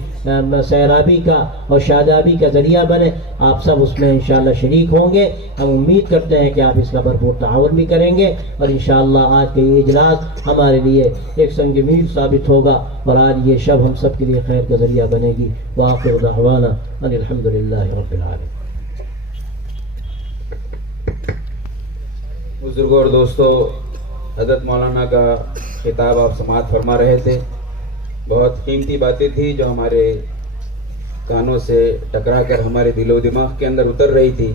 سیرابی کا اور شادابی کا ذریعہ بنے۔ آپ سب اس میں انشاءاللہ شریک ہوں گے۔ ہم امید کرتے ہیں کہ آپ اس کا بھرپور تعاون بھی کریں گے، اور انشاءاللہ آج کے یہ اجلاس ہمارے لیے ایک سنگ میل ثابت ہوگا، اور آج یہ شب ہم سب کے لیے خیر کا ذریعہ بنے گی۔ وآخر دعوانا ان الحمدللہ رب العالمین۔ بزرگوں اور دوستوں، حضرت مولانا کا خطاب آپ سماعت فرما رہے تھے، بہت قیمتی باتیں تھی جو ہمارے کانوں سے ٹکرا کر ہمارے دل و دماغ کے اندر اتر رہی تھی۔